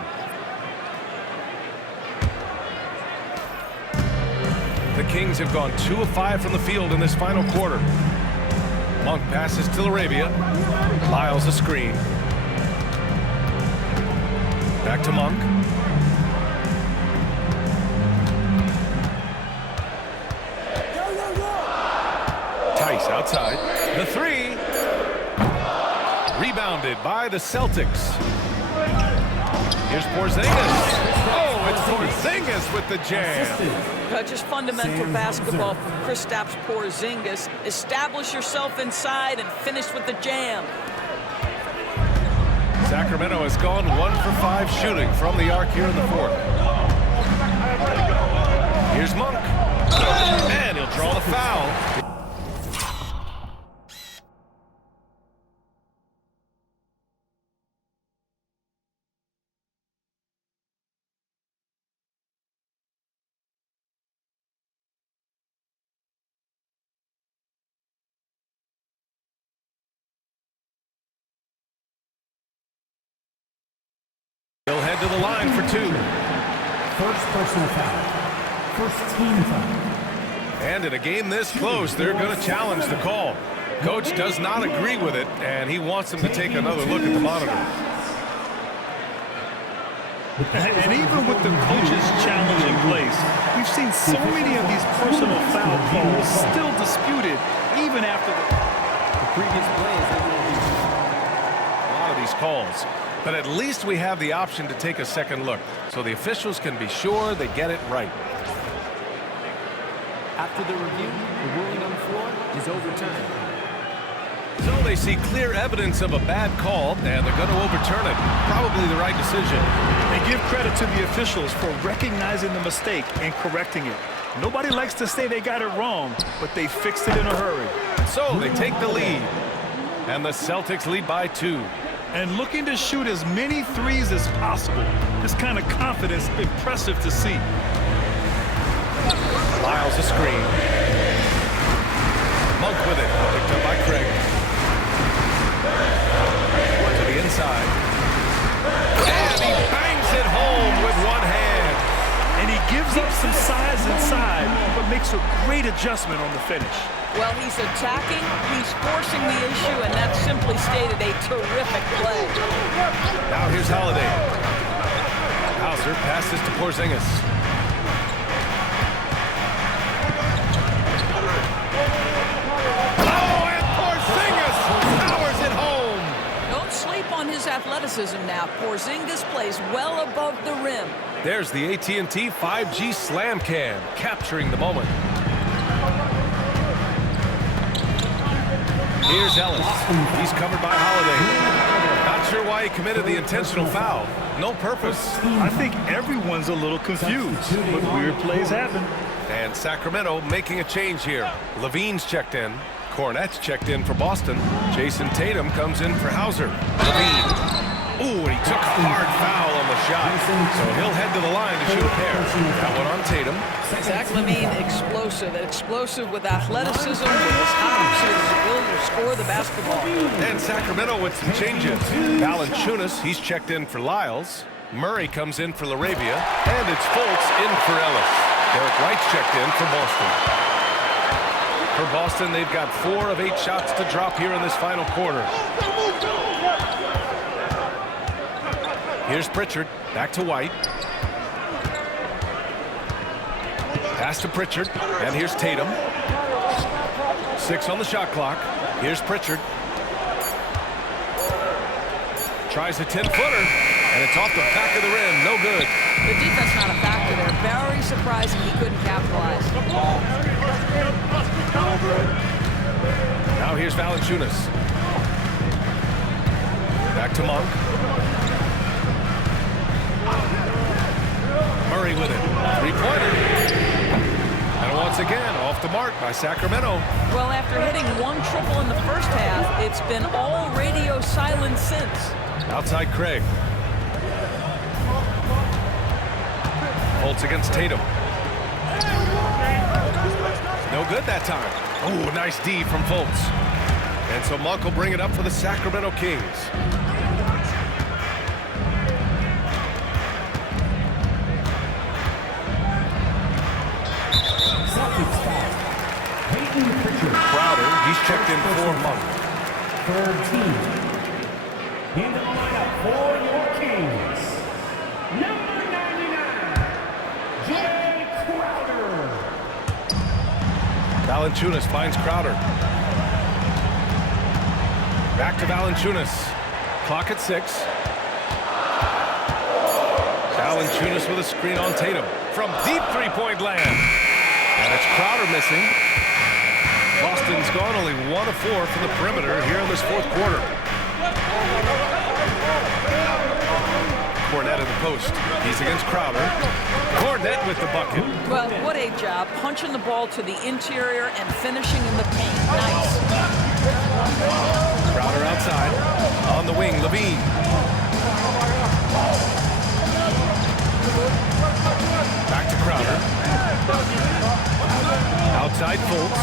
The Kings have gone 2 of 5 from the field in this final quarter. Monk passes to Laravia. Lyles a screen. Back to Monk. Tice outside. The three. Rebounded by the Celtics. Here's Porzingis. Oh, it's Porzingis with the jam. Just fundamental basketball from Kristaps Porzingis. Establish yourself inside and finish with the jam. Sacramento has gone 1 for 5 shooting from the arc here in the fourth. Here's Monk. And he'll draw the foul. He'll head to the line for 2. First personal foul. First team foul. And in a game this close, they're going to challenge the call. Coach does not agree with it, and he wants them to take another look at the monitor. And even with the coach's challenge in place, we've seen so many of these personal foul calls still disputed, even after the previous plays. A lot of these calls. But at least we have the option to take a second look, so the officials can be sure they get it right. After the review, the ruling on the floor is overturned. So they see clear evidence of a bad call, and they're going to overturn it. Probably the right decision. And give credit to the officials for recognizing the mistake and correcting it. Nobody likes to say they got it wrong, but they fixed it in a hurry. So they take the lead, and the Celtics lead by 2. And looking to shoot as many threes as possible. This kind of confidence, impressive to see. Lyles a screen. Monk with it, picked up by Craig. To the inside. And he bangs it home with one hand. And he gives up some size inside, but makes a great adjustment on the finish. Well, he's attacking, he's forcing the issue, and that simply stated a terrific play. Now here's Holiday. Hauser passes to Porzingis. Oh, and Porzingis powers it home. Don't sleep on his athleticism now. Porzingis plays well above the rim. There's the AT&T 5G Slam Cam, capturing the moment. Here's Ellis. He's covered by Holiday. Not sure why he committed the intentional foul. No purpose. I think everyone's a little confused, but weird plays happen. And Sacramento making a change here. Levine's checked in. Cornette's checked in for Boston. Jason Tatum comes in for Hauser. Levine. Ooh, and he took a hard foul on the shot. So he'll head to the line to shoot a pair. That one on Tatum. Zach LaVine, explosive. Explosive with athleticism, with his hops, his ability to score the basketball. And Sacramento with some changes. Valanciunas, he's checked in for Lyles. Murray comes in for Laravia. And it's Fultz in for Ellis. Derek White's checked in for Boston. For Boston, they've got 4 of 8 shots to drop here in this final quarter. Here's Pritchard, back to White. Pass to Pritchard, and here's Tatum. 6 on the shot clock. Here's Pritchard. Tries a 10-footer, and it's off the back of the rim. No good. The defense not a factor there. Very surprising he couldn't capitalize. Now here's Valanciunas. Back to Monk. Murray with it. 3-pointer. And once again, off the mark by Sacramento. Well, after hitting 1 triple in the first half, it's been all radio silence since. Outside Craig. Fultz against Tatum. No good that time. Oh, nice D from Fultz. And so Monk will bring it up for the Sacramento Kings. Crowder, he's checked checked in for Monk. Third team. Into the lineup for your Kings. Number 99, Jay Crowder. Valanciunas finds Crowder. Back to Valanciunas. Clock at 6. Valanciunas with a screen on Tatum. From deep three-point land. And it's Crowder missing. Boston's gone only 1 of 4 from the perimeter here in this fourth quarter. Kornet in the post. He's against Crowder. Kornet with the bucket. Well, what a job. Punching the ball to the interior and finishing in the paint. Nice. Crowder outside. On the wing, Levine. Back to Crowder. Outside Fultz.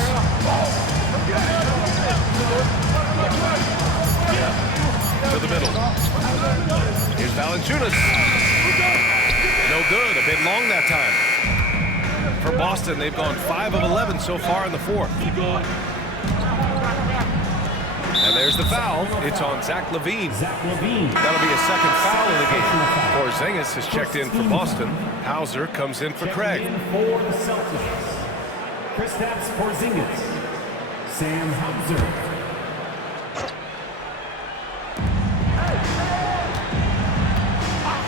To the middle. Here's Valanciunas. No good. A bit long that time. For Boston, they've gone 5 of 11 so far in the fourth. And there's the foul. It's on Zach LaVine. That'll be a second foul of the game. Porzingis has checked in for Boston. Hauser comes in for Craig. For the Celtics, Kristaps Porzingis, Sam Hauser.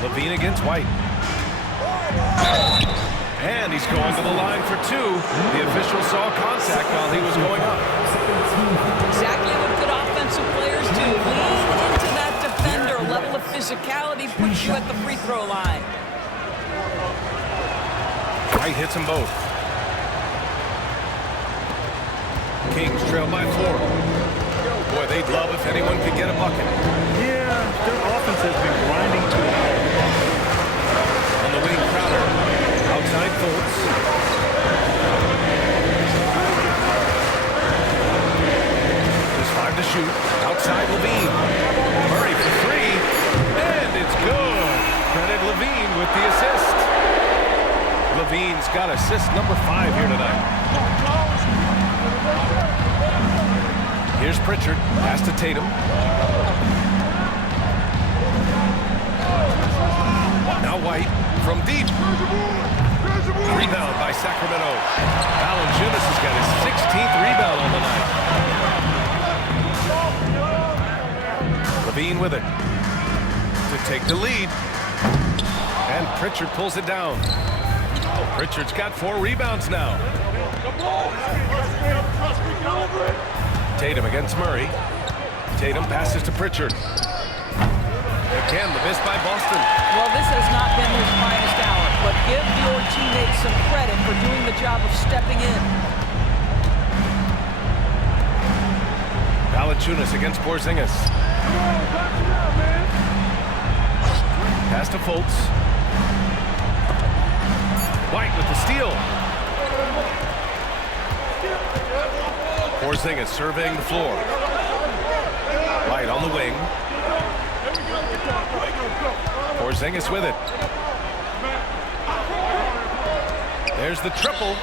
LaVine against White. And he's going to the line for 2. The official saw contact while he was going up. Exactly what good offensive players do. Lean into that defender. A level of physicality puts you at the free throw line. White hits them both. Kings trail by 4. Boy, they'd love if anyone could get a bucket. Yeah, their offense has been grinding to a halt. On the wing, Crowder. Outside Fultz. There's 5 to shoot. Outside Levine. Murray for 3. And it's good. Credit Levine with the assist. Levine's got assist number 5 here tonight. Here's Pritchard. Pass to Tatum. Now White from deep. Rebound by Sacramento. Valanciunas has got his 16th rebound on the night. Levine with it to take the lead. And Pritchard pulls it down. Pritchard's got 4 rebounds now. Tatum against Murray. Tatum passes to Pritchard. Again, the miss by Boston. Well, this has not been his finest hour, but give your teammates some credit for doing the job of stepping in. Valanciunas against Porzingis. Pass to Fultz. White with the steal. Porzingis surveying the floor. White on the wing. Porzingis with it. There's the triple.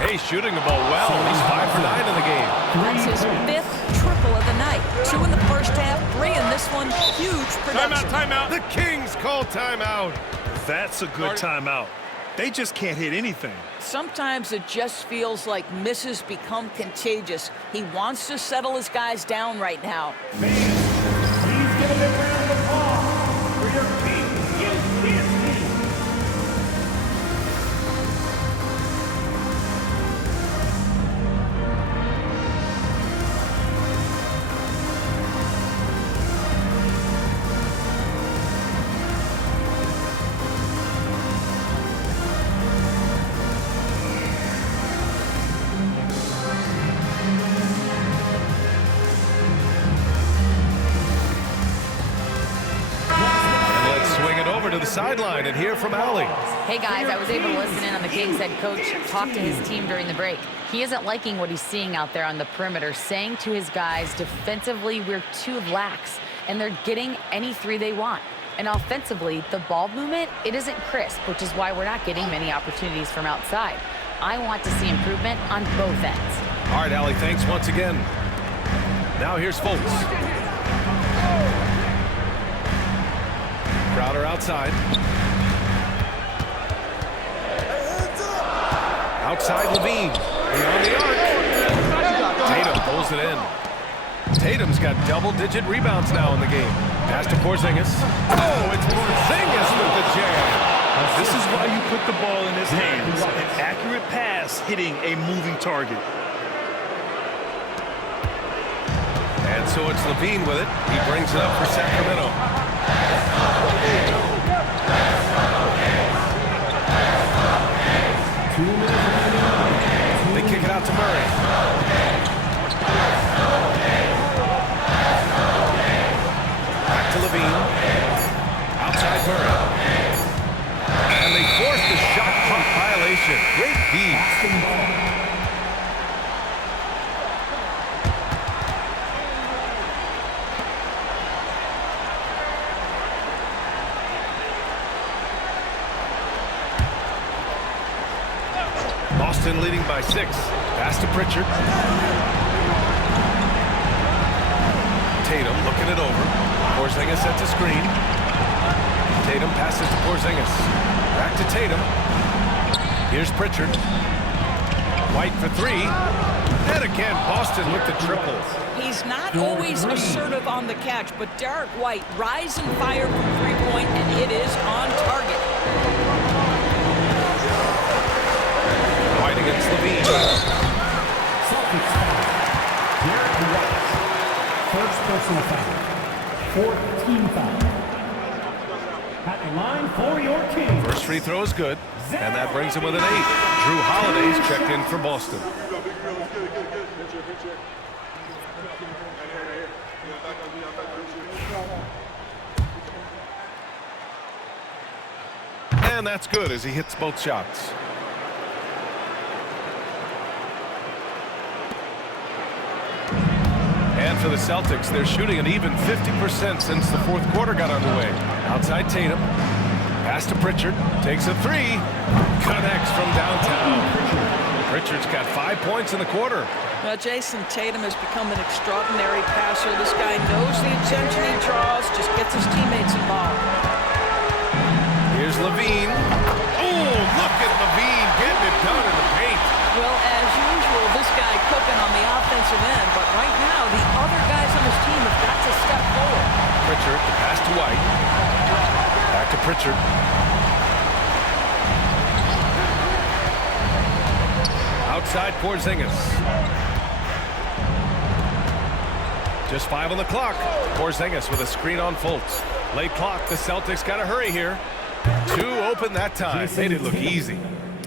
Hey, shooting the ball well. He's 5 for 9 in the game. That's his 5th triple of the night. 2 in the first half, 3 in this one. Huge production. Timeout. The Kings call timeout. That's a good timeout. They just can't hit anything. Sometimes it just feels like misses become contagious. He wants to settle his guys down right now. Please give a big round of applause for your Kings UPSC. To the sideline and hear from Allie. Hey guys, I was able to listen in on the Kings head coach talk to his team during the break. He isn't liking what he's seeing out there on the perimeter, saying to his guys, defensively, we're too lax, and they're getting any 3 they want. And offensively, the ball movement, it isn't crisp, which is why we're not getting many opportunities from outside. I want to see improvement on both ends. All right, Allie, thanks once again. Now here's Fultz. Crowder outside. Outside Levine. Beyond the arc. Tatum pulls it in. Tatum's got double-digit rebounds now in the game. Pass to Porzingis. Oh, it's Porzingis with the jam. This is why you put the ball in his hands. An accurate pass hitting a moving target. And so it's Levine with it. He brings it up for Sacramento. They kick it out to Murray. Back to Levine. Outside Murray. And they force the shot clock violation. Great feed. Boston leading by 6. Pass to Pritchard. Tatum looking it over. Porzingis sets a screen. Tatum passes to Porzingis. Back to Tatum. Here's Pritchard. White for 3. And again, Boston with the triple. He's not always assertive on the catch, but Derek White rise and fire from three-point, and it is on target. White against Levine. Celtics foul. Derek White. First personal foul. 4th team foul. At the line for your Kings. First free throw is good, and that brings him with an 8. Drew Holiday's checked in for Boston. And that's good as he hits both shots. And for the Celtics, they're shooting an even 50% since the fourth quarter got underway. Outside Tatum. Pass to Pritchard. Takes a 3. Connects from downtown. Pritchard's got 5 points in the quarter. Well, Jason Tatum has become an extraordinary passer. This guy knows the attention he draws, just gets his teammates involved. Here's Levine. Oh, look at Levine getting it done in the paint. Well, as usual, this guy cooking on the offensive end, but right now, the other guys on his team have got to step forward. Pritchard, the pass to White. Back to Pritchard. Outside Porzingis. Just 5 on the clock. Porzingis with a screen on Fultz. Late clock, the Celtics got to hurry here. 2 open that time. Made it look easy.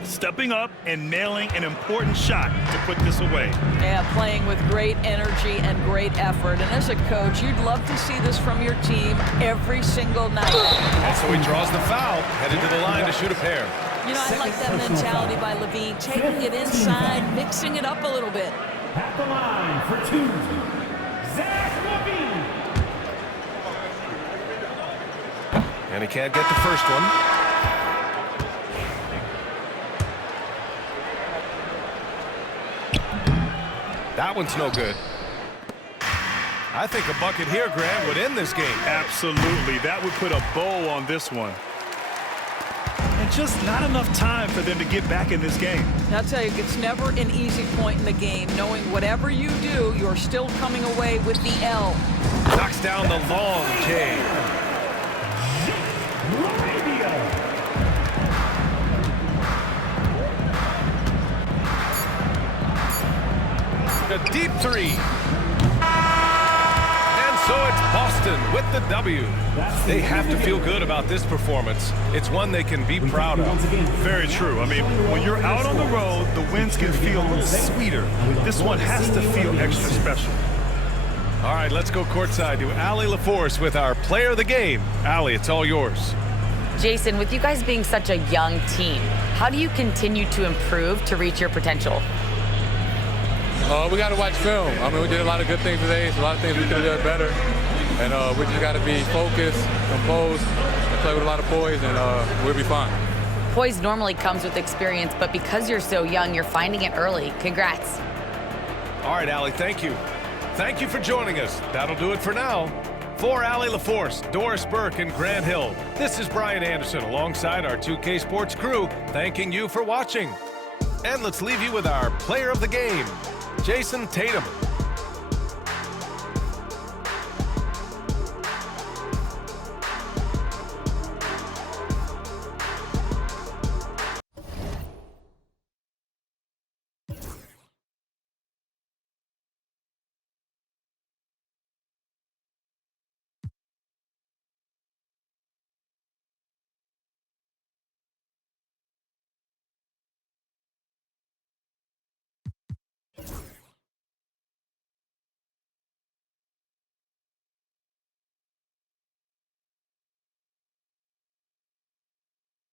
Stepping up and nailing an important shot to put this away. Yeah, playing with great energy and great effort. And as a coach, you'd love to see this from your team every single night. And so he draws the foul, headed to the line to shoot a pair. You know, I like that mentality by Levine, taking it inside, mixing it up a little bit. At the line for 2, Zach LaVine. And he can't get the first one. That one's no good. I think a bucket here, Grant, would end this game. Absolutely. That would put a bow on this one. And just not enough time for them to get back in this game. I'll tell you, it's never an easy point in the game, knowing whatever you do, you're still coming away with the L. Knocks down the long K. A deep 3. And so it's Boston with the W. They have to feel good about this performance. It's one they can be proud of. Very true. I mean, when you're out on the road, the wins can feel a little sweeter. This one has to feel extra special. All right, let's go courtside to Allie LaForce with our player of the game. Allie, it's all yours. Jason, with you guys being such a young team, how do you continue to improve to reach your potential? We got to watch film. I mean, we did a lot of good things today. So a lot of things we could have done better. And we just got to be focused, composed, and play with a lot of poise, and we'll be fine. Poise normally comes with experience, but because you're so young, you're finding it early. Congrats. All right, Allie, thank you. Thank you for joining us. That'll do it for now. For Allie LaForce, Doris Burke, and Grant Hill, this is Brian Anderson alongside our 2K Sports crew, thanking you for watching. And let's leave you with our player of the game, Jason Tatum.